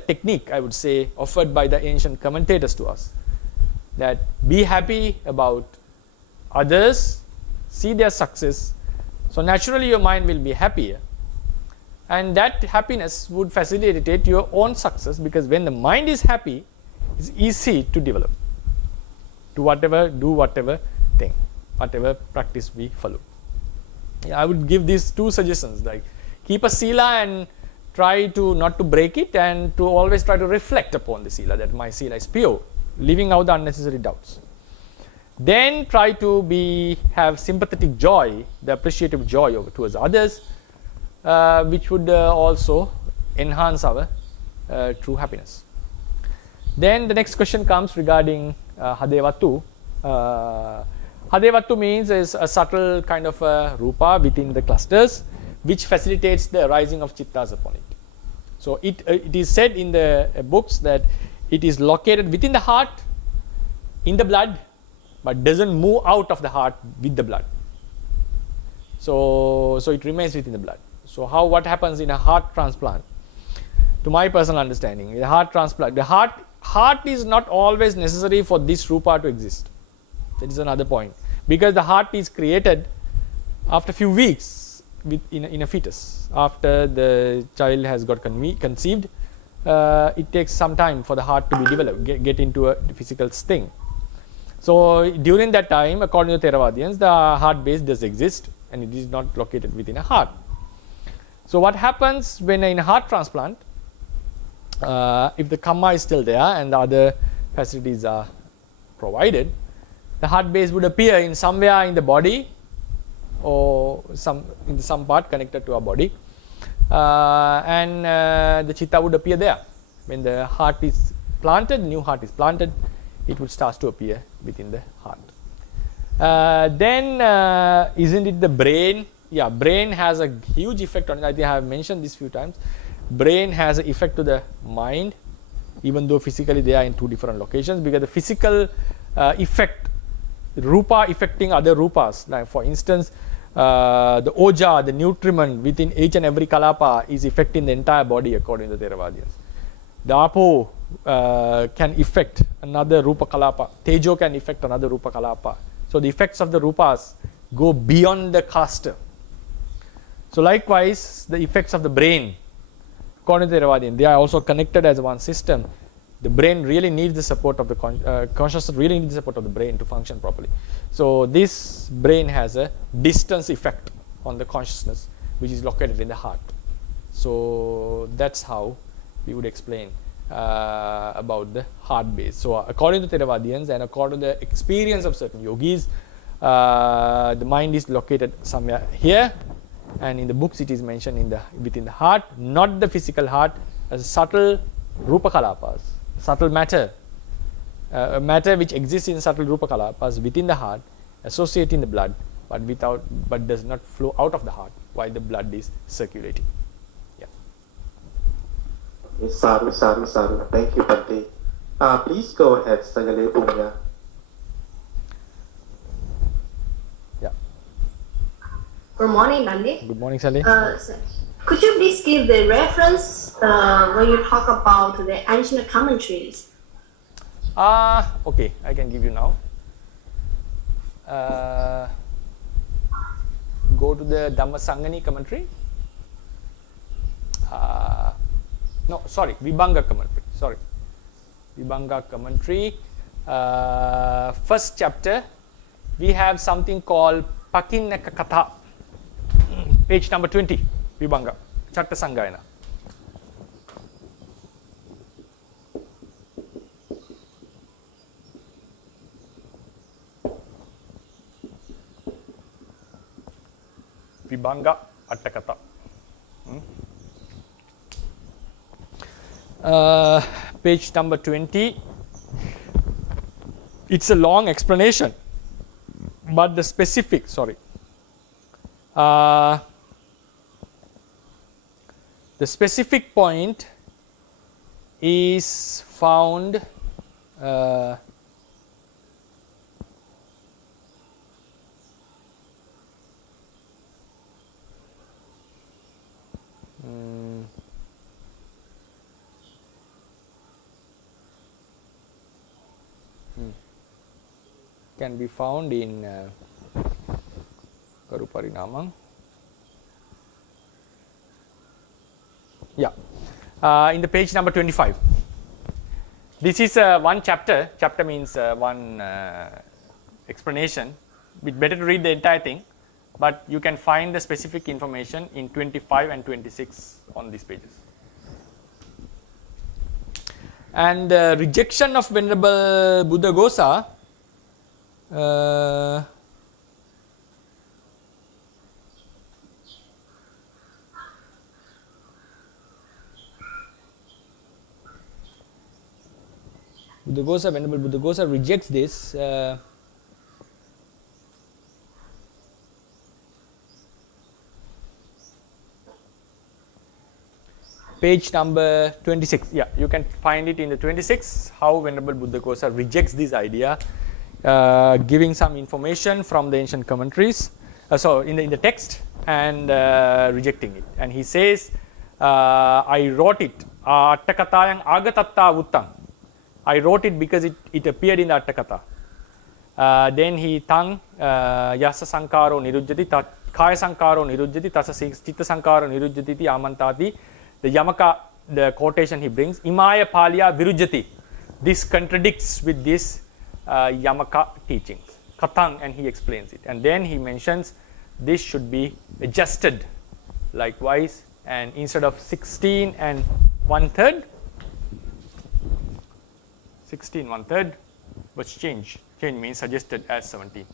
technique, I would say, offered by the ancient commentators to us. That be happy about others, see their success. So naturally your mind will be happier. And that happiness would facilitate your own success, because when the mind is happy, it's easy to develop. Do whatever thing, whatever practice we follow. I would give these two suggestions, like keep a sila and try to not to break it, and to always try to reflect upon the sila, that my sila is pure, leaving out the unnecessary doubts. Then try to have sympathetic joy, the appreciative joy towards others. which would also enhance our true happiness. Then the next question comes regarding Hadevatu. Hadevatu means is a subtle kind of rupa within the clusters, which facilitates the arising of chittas upon it. So it is said in the books that it is located within the heart, in the blood, but doesn't move out of the heart with the blood. So it remains within the blood. So what happens in a heart transplant? To my personal understanding, the heart transplant, the heart is not always necessary for this rupa to exist. That is another point, because the heart is created after a few weeks in a fetus. After the child has got conceived, it takes some time for the heart to be developed, get into a physical thing. So during that time, according to Theravadians, the heart base does exist and it is not located within a heart. So what happens when in a heart transplant, if the kamma is still there and the other facilities are provided, the heart base would appear in somewhere in the body or in some part connected to our body, and the chitta would appear there. When the heart is planted, new heart is planted, it would start to appear within the heart. Then isn't it the brain? Yeah, brain has a huge effect on it. I think I have mentioned this few times. Brain has an effect to the mind, even though physically they are in two different locations, because the physical effect, rupa affecting other rupas. Like for instance, the oja, the nutriment within each and every kalapa is affecting the entire body according to Theravadians. The apo can affect another rupa kalapa. Tejo can affect another rupa kalapa. So the effects of the rupas go beyond the cluster. So likewise, the effects of the brain, according to Theravadian, they are also connected as one system. The brain really needs the support of the consciousness really needs the support of the brain to function properly. So this brain has a distance effect on the consciousness, which is located in the heart. So that's how we would explain about the heart base. So according to Theravadians and according to the experience of certain yogis, the mind is located somewhere here, and in the books it is mentioned within the heart, not the physical heart, as subtle rupa kalapas, subtle matter, matter which exists in subtle rupa kalapas within the heart, associating the blood, but does not flow out of the heart while the blood is circulating. Yeah. Sadhu, sadhu, sadhu. Thank you, Bhante. Please go ahead, Sagale Punya. Yeah. Good morning, Bhante. Good morning, Sally. Could you please give the reference when you talk about the ancient commentaries? Okay, I can give you now. Go to the Dhamma Sangani commentary. No, sorry, Vibhanga commentary. Sorry, Vibhanga commentary. First chapter, we have something called Pakinnaka Katha, page number 20, Vibhanga, Chatta Sangayana. Vibhanga Attakatha. Page number 20. It's a long explanation, but the specific, the specific point is found can be found in Karuparinamam. Yeah, in the page number 25. This is one chapter. Chapter means one explanation. It's better to read the entire thing, but you can find the specific information in 25 and 26 on these pages. And rejection of Venerable Buddha Gosa, Buddhaghosa, Venerable Buddhaghosa rejects this. Page number 26. Yeah, you can find it in the 26. How Venerable Buddhaghosa rejects this idea, giving some information from the ancient commentaries. So in the text and rejecting it. And he says, I wrote it. Attakatayang agatatta uttang. I wrote it because it appeared in the Attakata. Then he tang yasa sankaro nirujjati tat kaya sankaro nirujjati tasa chitta sankaro nirujjati iti amantati. The Yamaka, the quotation he brings, Imaya Palya Virujjati. This contradicts with this Yamaka teachings. Katang, and he explains it. And then he mentions this should be adjusted likewise, and instead of 16 and 1/3, 16 1/3 was changed. Change means suggested as 17.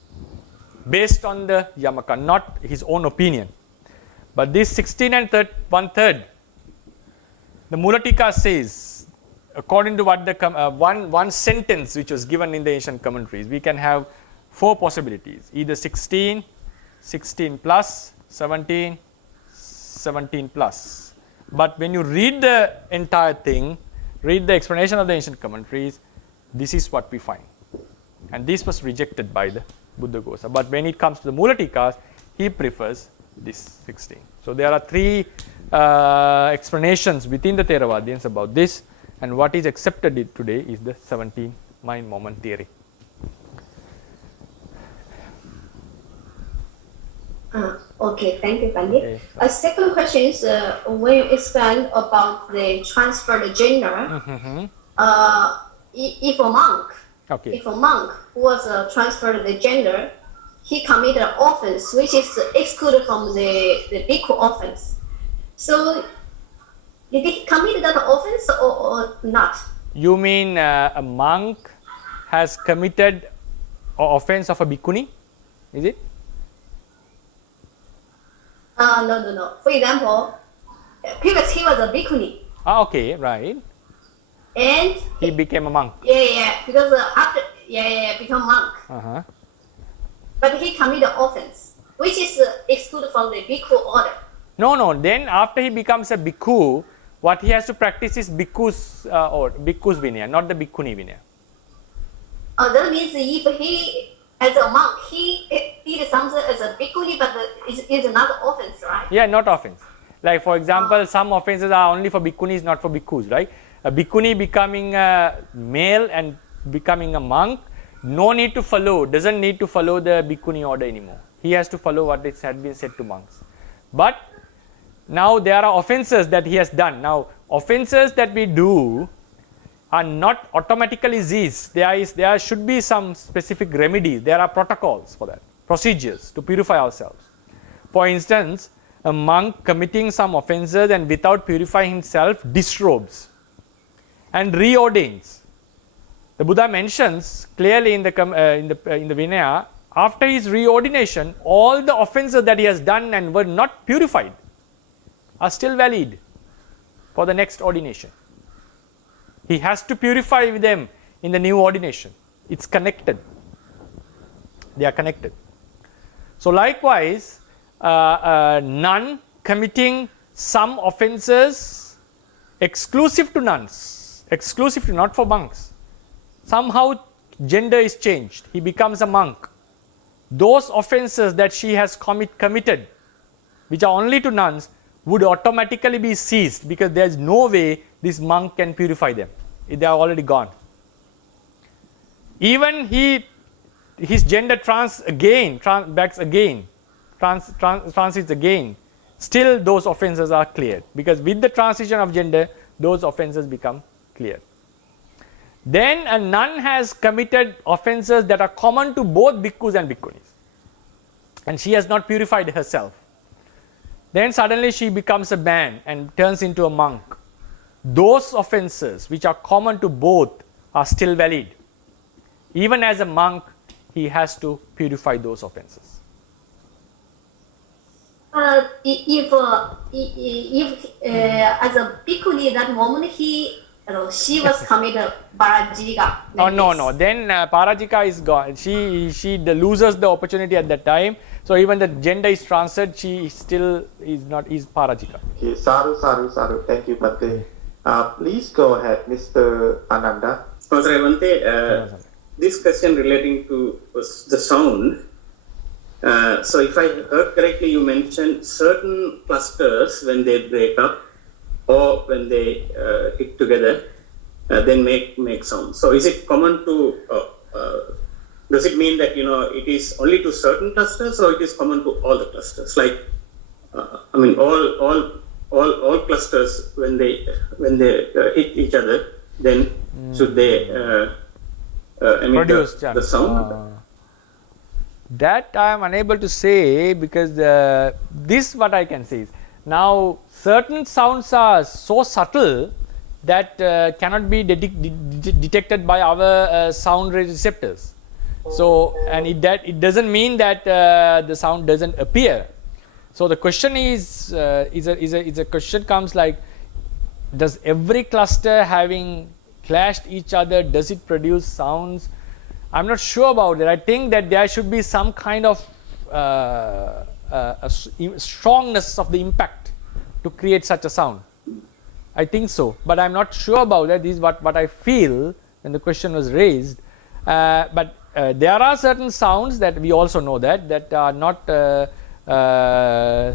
Based on the Yamaka, not his own opinion. But this 16 and 1/3, the Mulatika says, according to what the one sentence which was given in the ancient commentaries, we can have 4 possibilities: either 16, 16 plus, 17, 17 plus. But when you read the entire thing, read the explanation of the ancient commentaries, this is what we find. And this was rejected by the Buddhaghosa. But when it comes to the Mulatikas, he prefers this 16. So there are 3 explanations within the Theravadians about this, and what is accepted today is the 17 mind moment theory. Okay, thank you, Pandit. Okay. A second question is when you expand about the transferred gender, if a monk, Okay. if a monk was transferred the gender, he committed an offense which is excluded from the bhikkhu offense. So, did he commit that offense or not? You mean a monk has committed offense of a bhikkhuni? Is it? No. For example, previously he was a bhikkhuni. Okay, right. And He became a monk. because after become monk. Uh-huh. But he committed offense, which is excluded from the bhikkhu order. No. Then after he becomes a bhikkhu, what he has to practice is bhikkhu's or bhikkhu's vinaya, not the bhikkhuni vinaya. That means if he, as a monk, he did something as a bhikkhuni, but is not offense, right? Yeah, not offense. Like for example, some offenses are only for bhikkhunis, not for bhikkhus, right? A bhikkhuni becoming a male and becoming a monk, doesn't need to follow the bhikkhuni order anymore. He has to follow what had been said to monks. But now there are offenses that he has done. Now offenses that we do are not automatically ceased. There should be some specific remedies. There are protocols for that, procedures to purify ourselves. For instance, a monk committing some offenses and without purifying himself disrobes and reordains. The Buddha mentions clearly in the Vinaya, after his reordination, all the offenses that he has done and were not purified are still valid for the next ordination. He has to purify them in the new ordination. It's connected. They are connected. So likewise, a nun committing some offenses exclusive to nuns, exclusively not for monks. Somehow gender is changed. He becomes a monk. Those offenses that she has committed, which are only to nuns, would automatically be ceased because there is no way this monk can purify them. They are already gone. Even his gender transits again, still those offenses are cleared, because with the transition of gender, those offenses become clear. Then a nun has committed offenses that are common to both bhikkhus and bhikkhunis, and she has not purified herself. Then suddenly she becomes a man and turns into a monk. Those offenses which are common to both are still valid. Even as a monk, he has to purify those offenses. If as a bhikkhuni, that moment he she was committed Parajika. Oh no. Then Parajika is gone. She loses the opportunity at that time. So even the gender is transferred, she still is Parajika. Okay, sadhu. Thank you, Bhante. Please go ahead, Mr. Ananda. Pastor Bhante, this question relating to the sound. So if I heard correctly, you mentioned certain clusters when they break up or when they hit together, then make sound. So is it common to? Does it mean that it is only to certain clusters, or it is common to all the clusters? Like, I mean, all clusters when they hit each other, then should they emit the sound? That I am unable to say, because this what I can say is, now certain sounds are so subtle that cannot be detected by our sound receptors. So, and it doesn't mean that the sound doesn't appear. So the question is a question comes like, does every cluster having clashed each other, does it produce sounds? I'm not sure about that. I think that there should be some kind of strongness of the impact to create such a sound. I think so, but I'm not sure about that. This is what I feel when the question was raised. But there are certain sounds that we also know that are not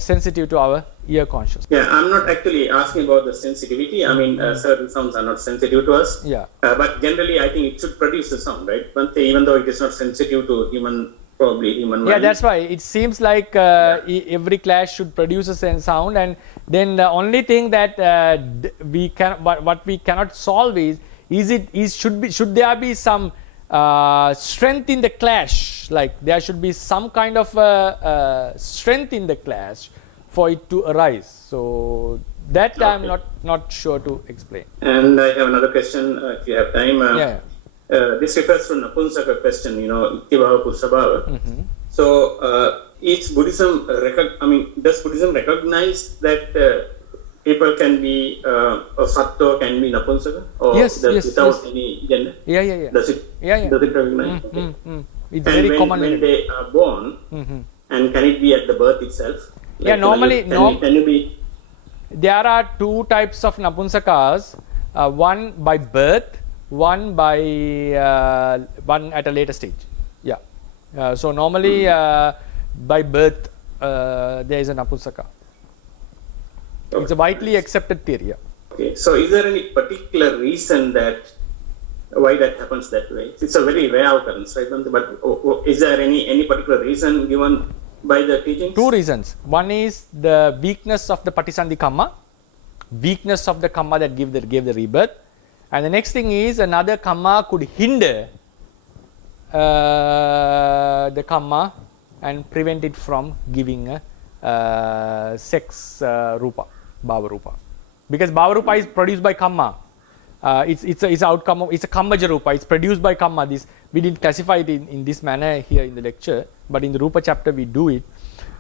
sensitive to our ear consciousness. Yeah, I'm not actually asking about the sensitivity. I mean, certain sounds are not sensitive to us. Yeah. But generally, I think it should produce a sound, right? But even though it is not sensitive to human mind. Yeah, that's why it seems like every clash should produce a sound, and then the only thing that what we cannot solve should there be some strength in the clash, like there should be some kind of strength in the clash for it to arise. So that okay. I'm not sure to explain. And I have another question, if you have time. This refers to Napunsaka question, Ittibhava Puruṣabhava. Mm-hmm. So does Buddhism recognize that people can be or Sattva can be Napunsaka, or without any gender? Yeah. Does it recognize? Okay. It's very common. When they are born, and can it be at the birth itself? Like normally, can you be? There are two types of Napunsakas. One by birth, one at a later stage. Yeah. So normally by birth there is a Napunsaka. Okay. It's a widely accepted theory. Yeah. Okay. So is there any particular reason why that happens that way? It's a very rare occurrence, right? But is there any particular reason given by the teachings? Two reasons. One is the weakness of the Patisandhi Kamma, weakness of the Kamma that gave the rebirth. And the next thing is another Kamma could hinder the Kamma and prevent it from giving sex Rupa, Bhava Rupa. Because Bhava Rupa is produced by Kamma. It's a outcome of, it's a Kammaja Rupa, it's produced by Kamma. We didn't classify it in this manner here in the lecture, but in the Rupa chapter we do it.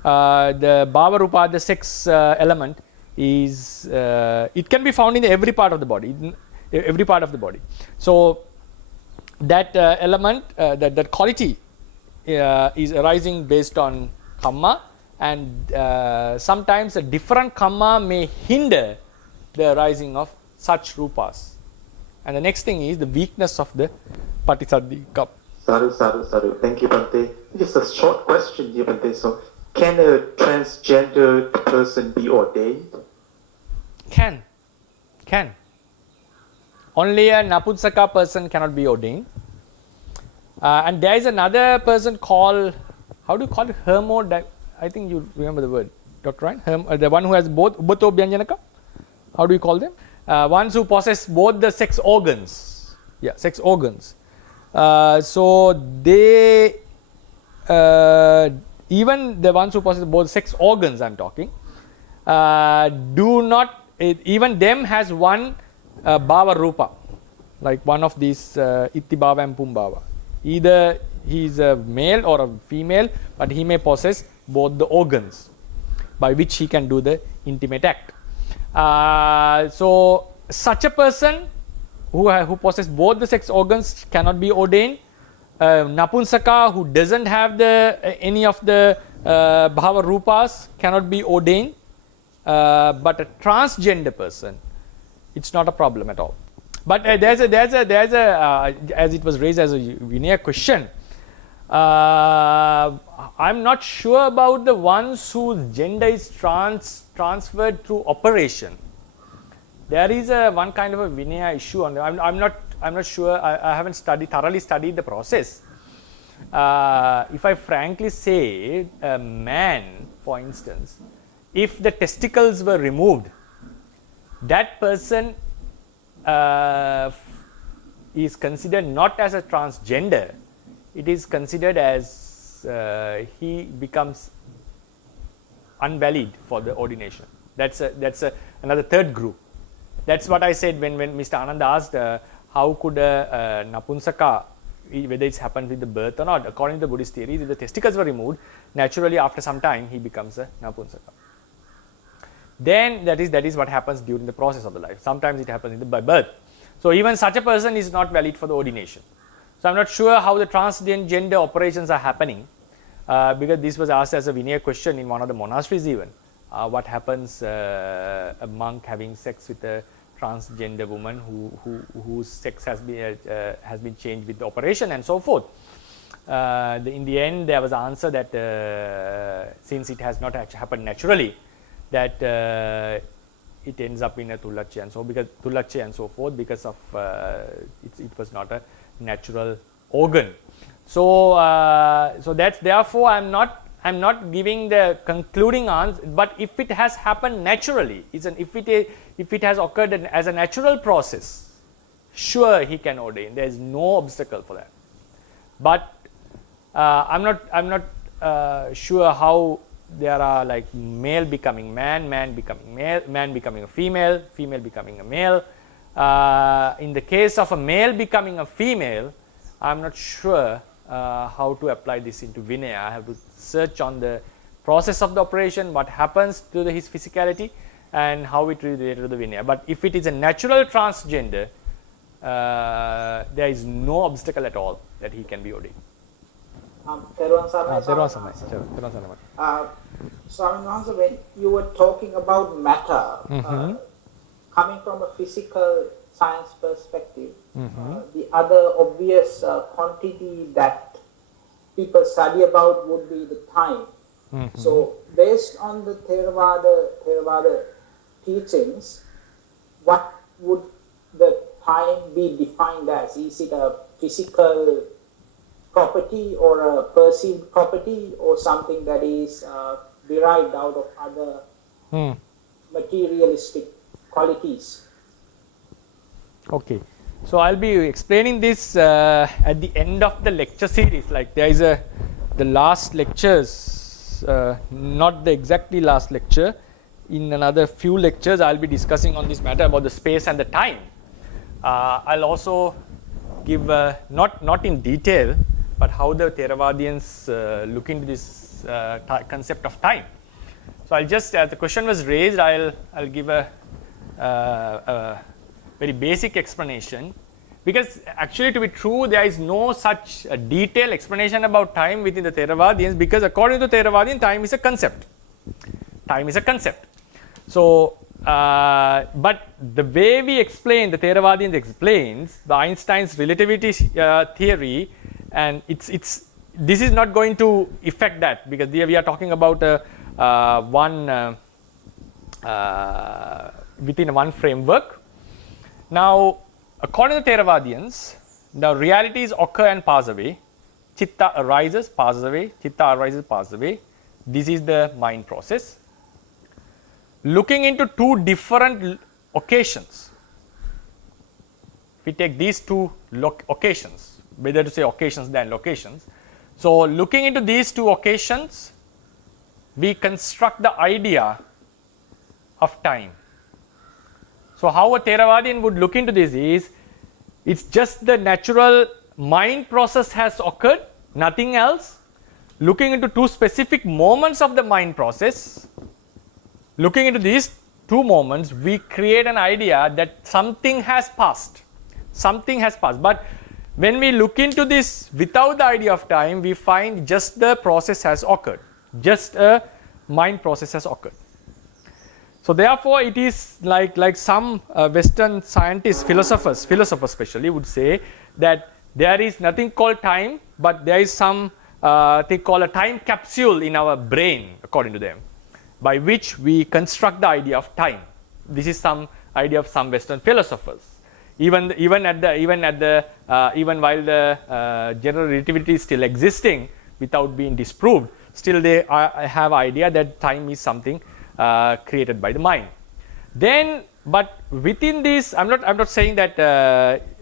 The Bhava Rupa, the sex element, is it can be found in every part of the body. So that element, that quality is arising based on Kamma, and sometimes a different Kamma may hinder the arising of such Rupas. And the next thing is the weakness of the Patisandhi Kamma. Sadhu. Thank you, Bhante. Just a short question here, Bhante. So, can a transgender person be ordained? Can. Only a Napunsaka person cannot be ordained. And there is another person called, how do you call it? I think you remember the word, Dr. Ryan? The one who has both Ubato Bhyanjanaka? How do you call them? Ones who possess both the sex organs. Yeah, sex organs. So they, even the ones who possess both sex organs, I'm talking, do not, even them has one Bhava Rupa, like one of these Itti Bhava and Pum Bhava. Either he is a male or a female, but he may possess both the organs by which he can do the intimate act. So such a person who possess both the sex organs cannot be ordained. Napunsaka who doesn't have any of the bhava rupas cannot be ordained. But a transgender person, it's not a problem at all. But there's a as it was raised as a Vinaya question. I'm not sure about the ones whose gender is transferred through operation. There is one kind of a Vinaya issue on that. I'm not sure. I haven't thoroughly studied the process. If I frankly say, a man, for instance, if the testicles were removed, that person is considered not as a transgender. It is considered as he becomes invalid for the ordination. That's another third group. That's what I said when Mr. Ananda asked how could a Napunsaka, whether it's happened with the birth or not. According to the Buddhist theories, if the testicles were removed, naturally after some time he becomes a Napunsaka. Then that is what happens during the process of the life. Sometimes it happens by birth. So even such a person is not valid for the ordination. So I'm not sure how the transgender operations are happening, because this was asked as a Vinaya question in one of the monasteries even. What happens a monk having sex with a transgender woman whose sex has been changed with the operation and so forth. In the end, there was an answer that since it has not actually happened naturally, that it ends up in a Tulache and so forth because of it was not a natural organ. So that's therefore I'm not giving the concluding answer. But if it has happened naturally, if it has occurred as a natural process, sure he can ordain. There is no obstacle for that. But I'm not sure how there are like male becoming man becoming male, man becoming a female becoming a male. In the case of a male becoming a female, I'm not sure how to apply this into Vinaya. I have to search on the process of the operation, what happens to his physicality, and how it relates to the Vinaya. But if it is a natural transgender, there is no obstacle at all that he can be ordained. Swami, when you were talking about matter, coming from a physical science perspective, the other obvious quantity that people study about would be the time. So based on the Theravada teachings, what would the time be defined as? Is it a physical property or a perceived property, or something that is derived out of other materialistic qualities? Okay, so I'll be explaining this at the end of the lecture series. Like there is the last lectures, not the exactly last lecture. In another few lectures, I'll be discussing on this matter about the space and the time. I'll also give not in detail, but how the Theravadians look into this concept of time. So I'll just, as the question was raised, I'll give a very basic explanation, because actually to be true, there is no such a detailed explanation about time within the Theravadians, because according to Theravadian, time is a concept. Time is a concept. So, but the way we explain, the Theravadians explains the Einstein's relativity theory, and this is not going to affect that, because we are talking about within one framework. Now, according to Theravadians, the realities occur and pass away. Chitta arises, passes away. Chitta arises, passes away. This is the mind process. Looking into two different occasions, if we take these two occasions, better to say occasions than locations. So, looking into these two occasions, we construct the idea of time. So, how a Theravadian would look into this is, it's just the natural mind process has occurred, nothing else. Looking into two specific moments of the mind process, looking into these two moments, we create an idea that something has passed, something has passed. But when we look into this without the idea of time, we find just the process has occurred, just a mind process has occurred. So therefore it is like some Western scientists, philosophers especially would say that there is nothing called time, but there is some they call a time capsule in our brain, according to them, by which we construct the idea of time. This is some idea of some Western philosophers. Even while the general relativity is still existing without being disproved, still they have idea that time is something created by the mind. Then, but within this, I'm not saying that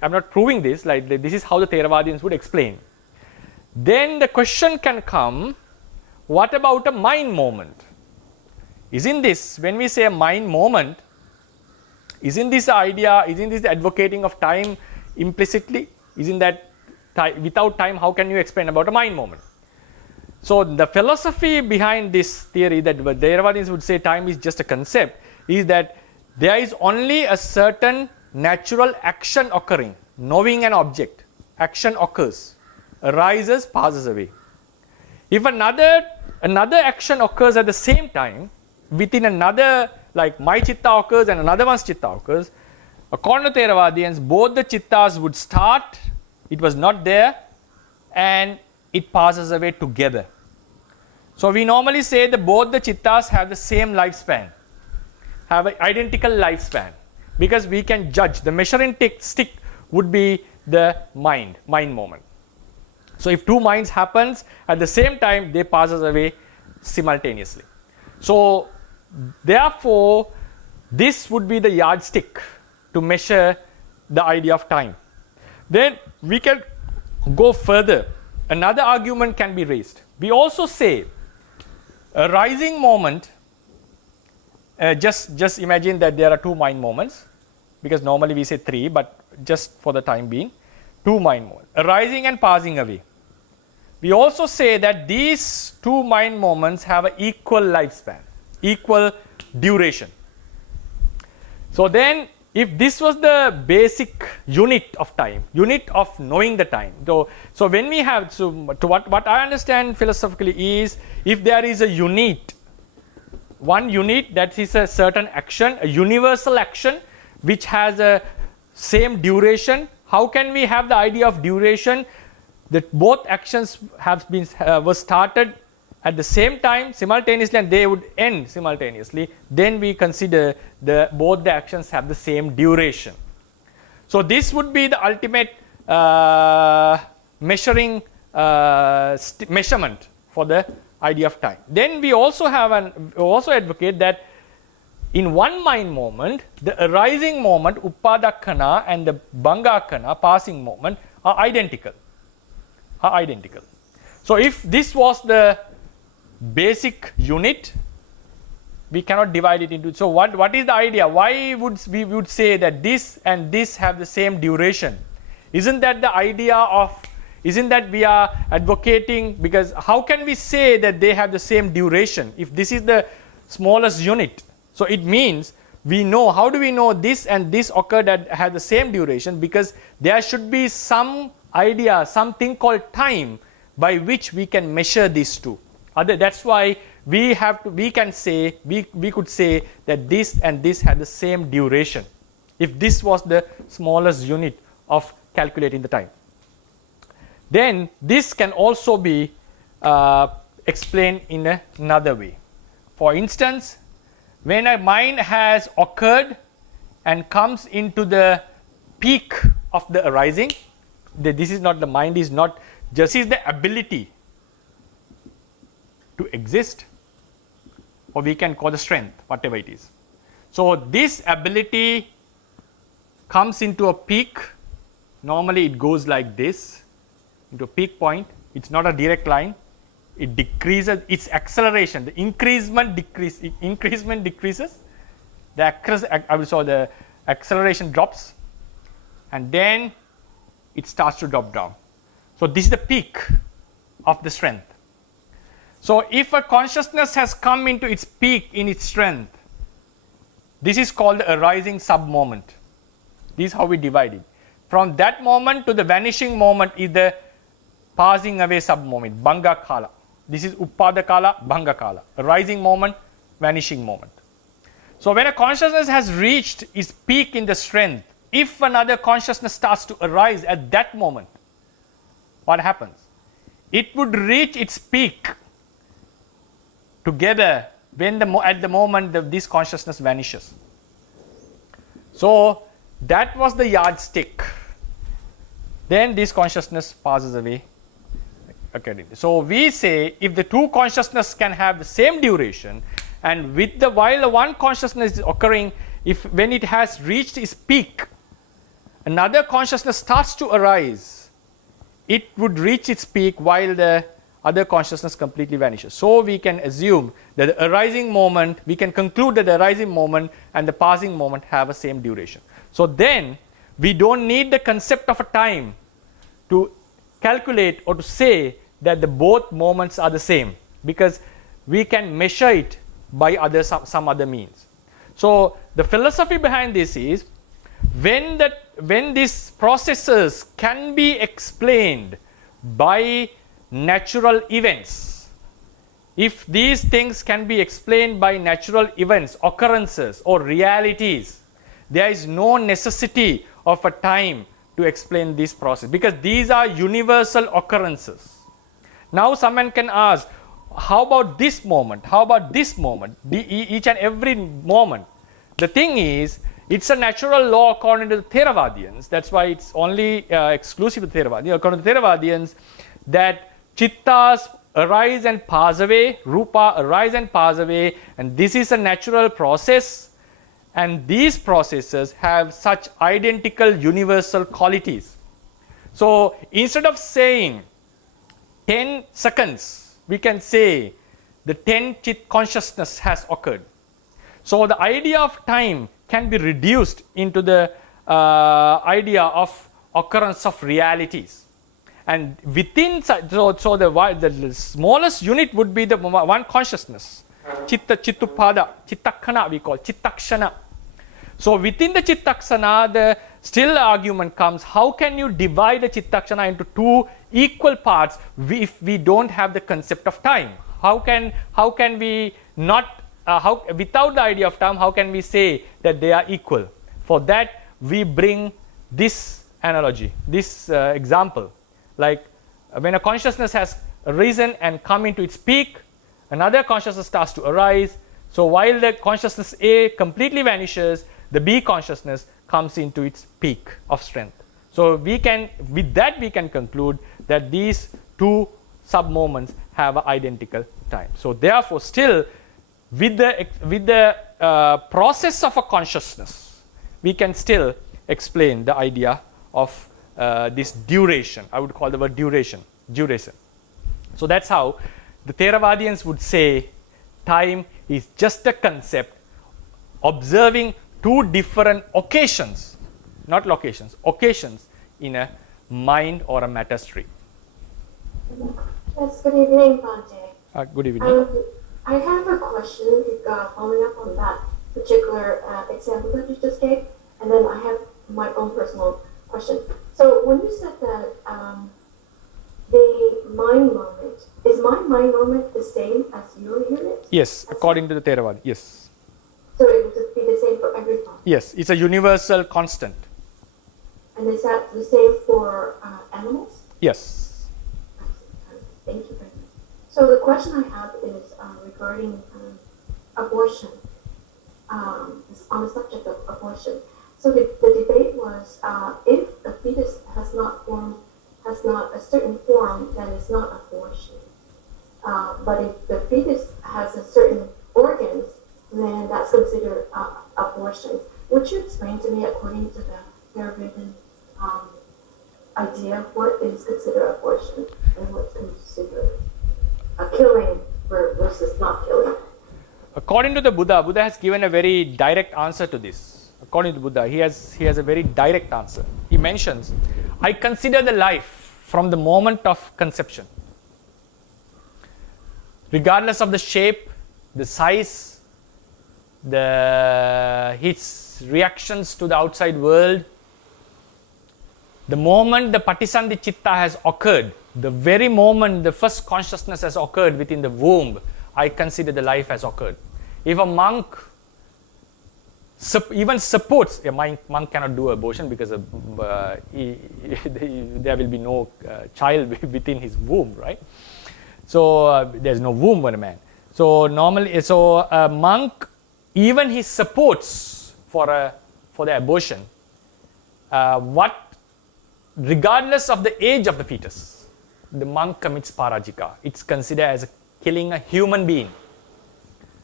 I'm not proving this. Like this is how the Theravadians would explain. Then the question can come: what about a mind moment? Isn't this, when we say a mind moment, isn't this idea, isn't this the advocating of time implicitly? Isn't that without time, how can you explain about a mind moment? So the philosophy behind this theory that the Theravadians would say time is just a concept is that there is only a certain natural action occurring, knowing an object. Action occurs, arises, passes away. If another action occurs at the same time, within another, like my chitta occurs and another one's chitta occurs, according to Theravadians, both the chittas would start, it was not there, and it passes away together. So we normally say that both the chittas have the same lifespan, have an identical lifespan, because we can judge. The measuring stick would be the mind moment. So if two minds happens at the same time, they passes away simultaneously. So therefore, this would be the yardstick to measure the idea of time. Then we can go further. Another argument can be raised. We also say a rising moment, just imagine that there are two mind moments, because normally we say three, but just for the time being, two mind moments, arising and passing away. We also say that these two mind moments have an equal lifespan, equal duration. So then, if this was the basic unit of time, unit of knowing the time. So when we have, so what I understand philosophically is, if there is a unit, one unit that is a certain action, a universal action, which has a same duration, how can we have the idea of duration that both actions have been were started at the same time simultaneously and they would end simultaneously? Then we consider both the actions have the same duration. So this would be the ultimate measurement for the idea of time. Then we also advocate that in one mind moment, the arising moment, upadakkhana, and the bhangakkhana, passing moment, are identical. So if this was the basic unit, we cannot divide it into. So what is the idea? Why would we say that this and this have the same duration? Isn't that the idea of? Isn't that we are advocating? Because how can we say that they have the same duration if this is the smallest unit? So it means we know. How do we know this and this occurred that have the same duration? Because there should be some idea, something called time, by which we can measure these two. That's why we could say that this and this had the same duration, if this was the smallest unit of calculating the time. Then this can also be explained in another way. For instance, when a mind has occurred and comes into the peak of the arising, this is not the mind, is not just is the ability to exist, or we can call the strength, whatever it is. So this ability comes into a peak. Normally it goes like this, into a peak point. It's not a direct line. It decreases its acceleration. The increment decreases. The acceleration drops, and then it starts to drop down. So this is the peak of the strength. So if a consciousness has come into its peak in its strength, this is called the arising sub-moment. This is how we divide it. from that moment to the vanishing moment is the passing away sub-moment, Bhanga Kala. This is Uppada Kala, Bhanga Kala, rising moment, vanishing moment. So when a consciousness has reached its peak in the strength, if another consciousness starts to arise at that moment, what happens? It would reach its peak together when at the moment this consciousness vanishes. So that was the yardstick. Then this consciousness passes away. Okay. So we say if the two consciousness can have the same duration, and while the one consciousness is occurring, when it has reached its peak, another consciousness starts to arise, it would reach its peak while the other consciousness completely vanishes. So we can assume that the arising moment, we can conclude that the arising moment and the passing moment have the same duration. So then we don't need the concept of a time to calculate or to say that the both moments are the same, because we can measure it by some other means. So the philosophy behind this is when these processes can be explained by natural events, if these things can be explained by natural events, occurrences or realities, there is no necessity of a time to explain this process, because these are universal occurrences. Now someone can ask, how about this moment? How about this moment? Each and every moment. The thing is, it's a natural law according to the Theravadians. That's why it's only exclusive to Theravadians. According to Theravadians, that chittas arise and pass away, rupa arise and pass away, and this is a natural process, and these processes have such identical universal qualities. So instead of saying 10 seconds, we can say the 10 chit consciousness has occurred. So the idea of time can be reduced into the idea of occurrence of realities. And within, the smallest unit would be the one consciousness. Chitta, Chittupada, Chittakkana we call, Chittakshana. So within the Chittakshana, the still argument comes, how can you divide the Chittakshana into two equal parts if we don't have the concept of time? How can we not, without the idea of time, how can we say that they are equal? For that, we bring this analogy, this example. Like when a consciousness has risen and come into its peak, another consciousness starts to arise. So while the consciousness A completely vanishes, the B consciousness comes into its peak of strength. So with that we can conclude that these two sub-moments have an identical time. So therefore still with the process of a consciousness, we can still explain the idea of this duration. I would call the word duration. So that's how the Theravadians would say time is just a concept observing two different occasions, not locations, occasions in a mind or a matter stream. Yes, good evening, Bhante. Good evening. I have a question following up on that particular example that you just gave, and then I have my own personal question. So when you said that the mind moment, is my mind moment the same as your unit? Yes, according to the Theravada, yes. So it would be the same for everyone? Yes, it's a universal constant. And is that the same for animals? Yes. Thank you very much. So the question I have is regarding abortion, on the subject of abortion. So the debate was if the fetus has not a certain form, then it's not abortion. But if the fetus has a certain organs, then that's considered abortion. Would you explain to me, according to the Theravada idea, what is considered abortion and what's considered a killing versus not killing? According to the Buddha has given a very direct answer to this. According to Buddha, he has a very direct answer. He mentions, I consider the life from the moment of conception. Regardless of the shape, the size, his reactions to the outside world, The moment the Patisandhi Chitta has occurred, the very moment the first consciousness has occurred within the womb, I consider the life has occurred. If a monk even supports, a monk cannot do abortion because there will be no child within his womb, right? So there's no womb for a man. So normally, a monk, even he supports for the abortion, regardless of the age of the fetus, the monk commits parajika. It's considered as killing a human being.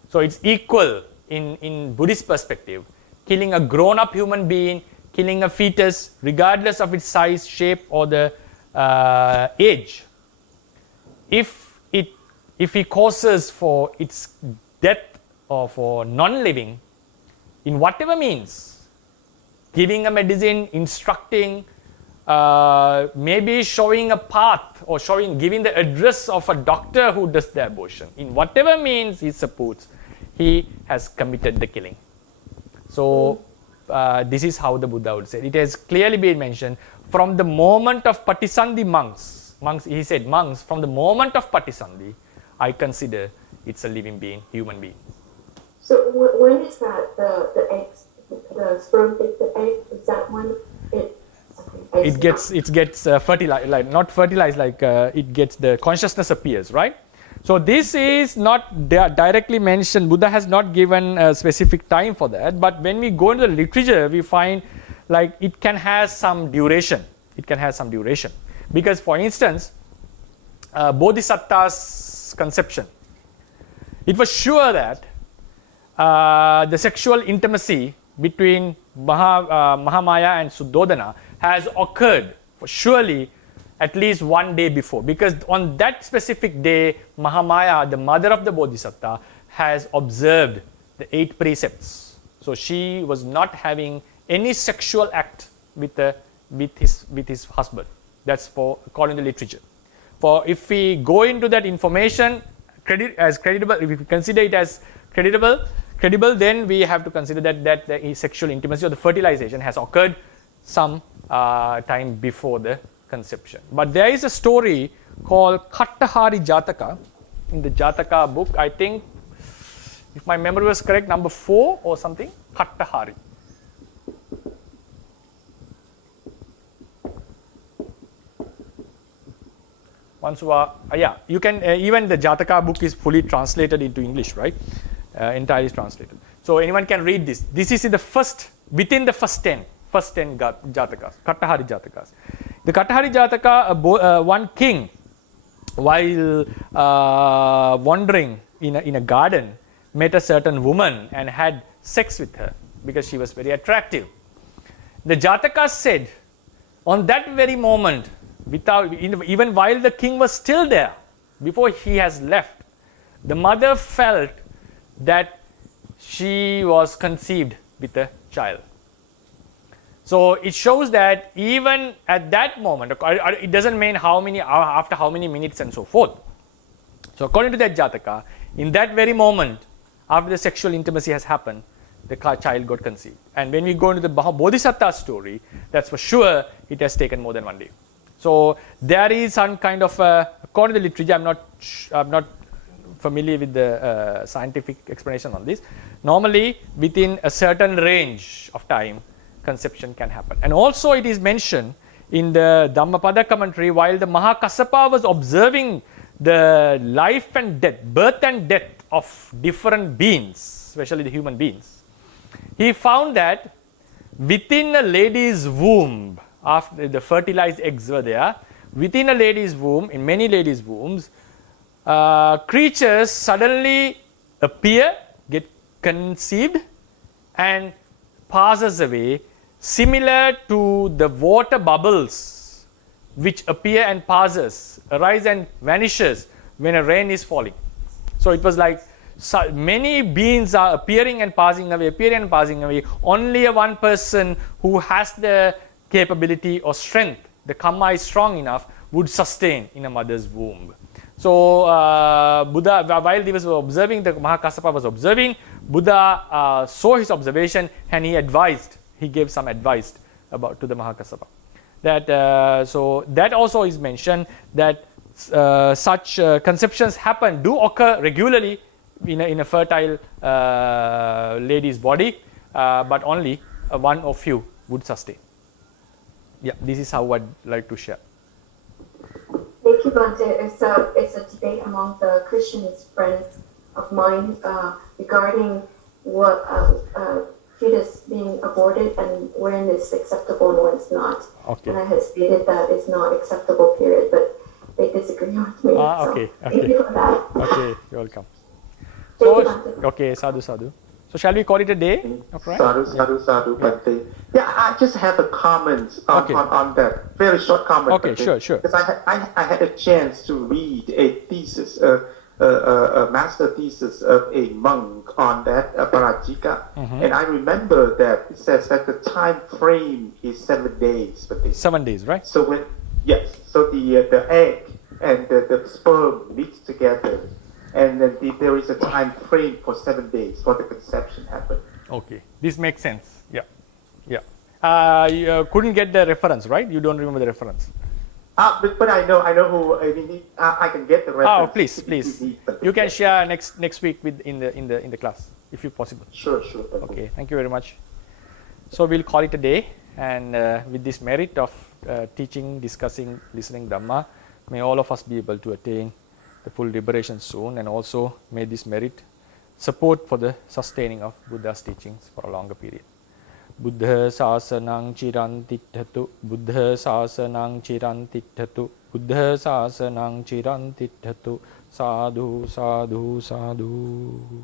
So it's equal in Buddhist perspective. Killing a grown-up human being, killing a fetus, regardless of its size, shape, or the age. If he causes for its death or for non-living, in whatever means, giving a medicine, instructing, maybe showing a path or giving the address of a doctor who does the abortion, in whatever means he supports, he has committed the killing. So this is how the Buddha would say. It has clearly been mentioned from the moment of Patisandhi monks, he said monks, from the moment of Patisandhi, I consider it's a living being, human being. So when is that the eggs, the sperm takes the egg? Is that when it gets fertilized, like not fertilized, like it gets, the consciousness appears, right? So this is not directly mentioned. Buddha has not given a specific time for that. But when we go into the literature, we find like it can have some duration. It can have some duration. Because for instance, Bodhisatta's conception, it was sure that the sexual intimacy between Mahamaya and Suddhodana has occurred for surely at least one day before, because on that specific day, Mahamaya, the mother of the Bodhisatta, has observed the 8 precepts. So she was not having any sexual act with his husband. That's according to literature. For if we go into that information as creditable, if we consider it as creditable, then we have to consider that the sexual intimacy or the fertilization has occurred some time before the conception. But there is a story called Kattahari Jataka in the Jataka book, I think, if my memory was correct, number 4 or something, Kattahari. You can, even the Jataka book is fully translated into English, right? Entirely translated. So anyone can read this. This is within the first 10 Jatakas, Kattahari Jatakas. The Kattahari Jataka, one king, while wandering in a garden, met a certain woman and had sex with her because she was very attractive. The Jataka said, on that very moment, even while the king was still there, before he has left, the mother felt that she was conceived with a child. So it shows that even at that moment, it doesn't mean after how many minutes and so forth. So according to that Jataka, in that very moment, after the sexual intimacy has happened, the child got conceived. And when we go into the Bodhisatta story, that's for sure it has taken more than one day. So there is some kind of, according to the literature, I'm not familiar with the scientific explanation on this. Normally, within a certain range of time, conception can happen. And also it is mentioned in the Dhammapada commentary, while the Mahakassapa was observing the life and death, birth and death of different beings, especially the human beings, he found that within a lady's womb, after the fertilized eggs were there, within a lady's womb, in many ladies' wombs, creatures suddenly appear, get conceived, and passes away, similar to the water bubbles which appear and passes, arise and vanishes when a rain is falling. So it was like many beings are appearing and passing away, only one person who has the capability or strength, the karma is strong enough, would sustain in a mother's womb. So Buddha, while he was observing, the Mahakassapa was observing, Buddha saw his observation and he gave some advice to the Mahakassapa. that so that also is mentioned, that such conceptions do occur regularly in a fertile lady's body, but only one or few would sustain. Yeah, this is how I'd like to share. Thank you, Bhante. It's a debate among the Christian friends of mine regarding what fetus being aborted and when it's acceptable and when it's not. Okay. And I had stated that it's not acceptable, period, but they disagree with me. Okay. Thank you for that. Okay, you're welcome. Thank you, So, Bhante. okay, sadhu, sadhu. So shall we call it a day? Okay. Sadhu, Bhante. Yeah, I just have a comment on that. Very short comment. Okay, Bhante. sure. Because I had a chance to read a thesis, a master thesis of a monk on that, Parajika. And I remember that it says that the time frame is 7 days. Bhante. 7 days, right? So so the egg and the sperm meet together. And then there is a time frame for 7 days for the conception happen. Okay, this makes sense. Yeah. You couldn't get the reference, right? You don't remember the reference. But I know who. I mean, I can get the reference. Oh, please. You can share next week in the class, if you possible. Sure. Okay, thank you very much. So we'll call it a day, and with this merit of teaching, discussing, listening Dhamma, may all of us be able to attain the full liberation soon, and also may this merit support for the sustaining of Buddha's teachings for a longer period. Buddha sasanang chiran titthatu, Buddha sasanang chiran titthatu, Buddha sasanang chiran titthatu, sadhu, sadhu, sadhu.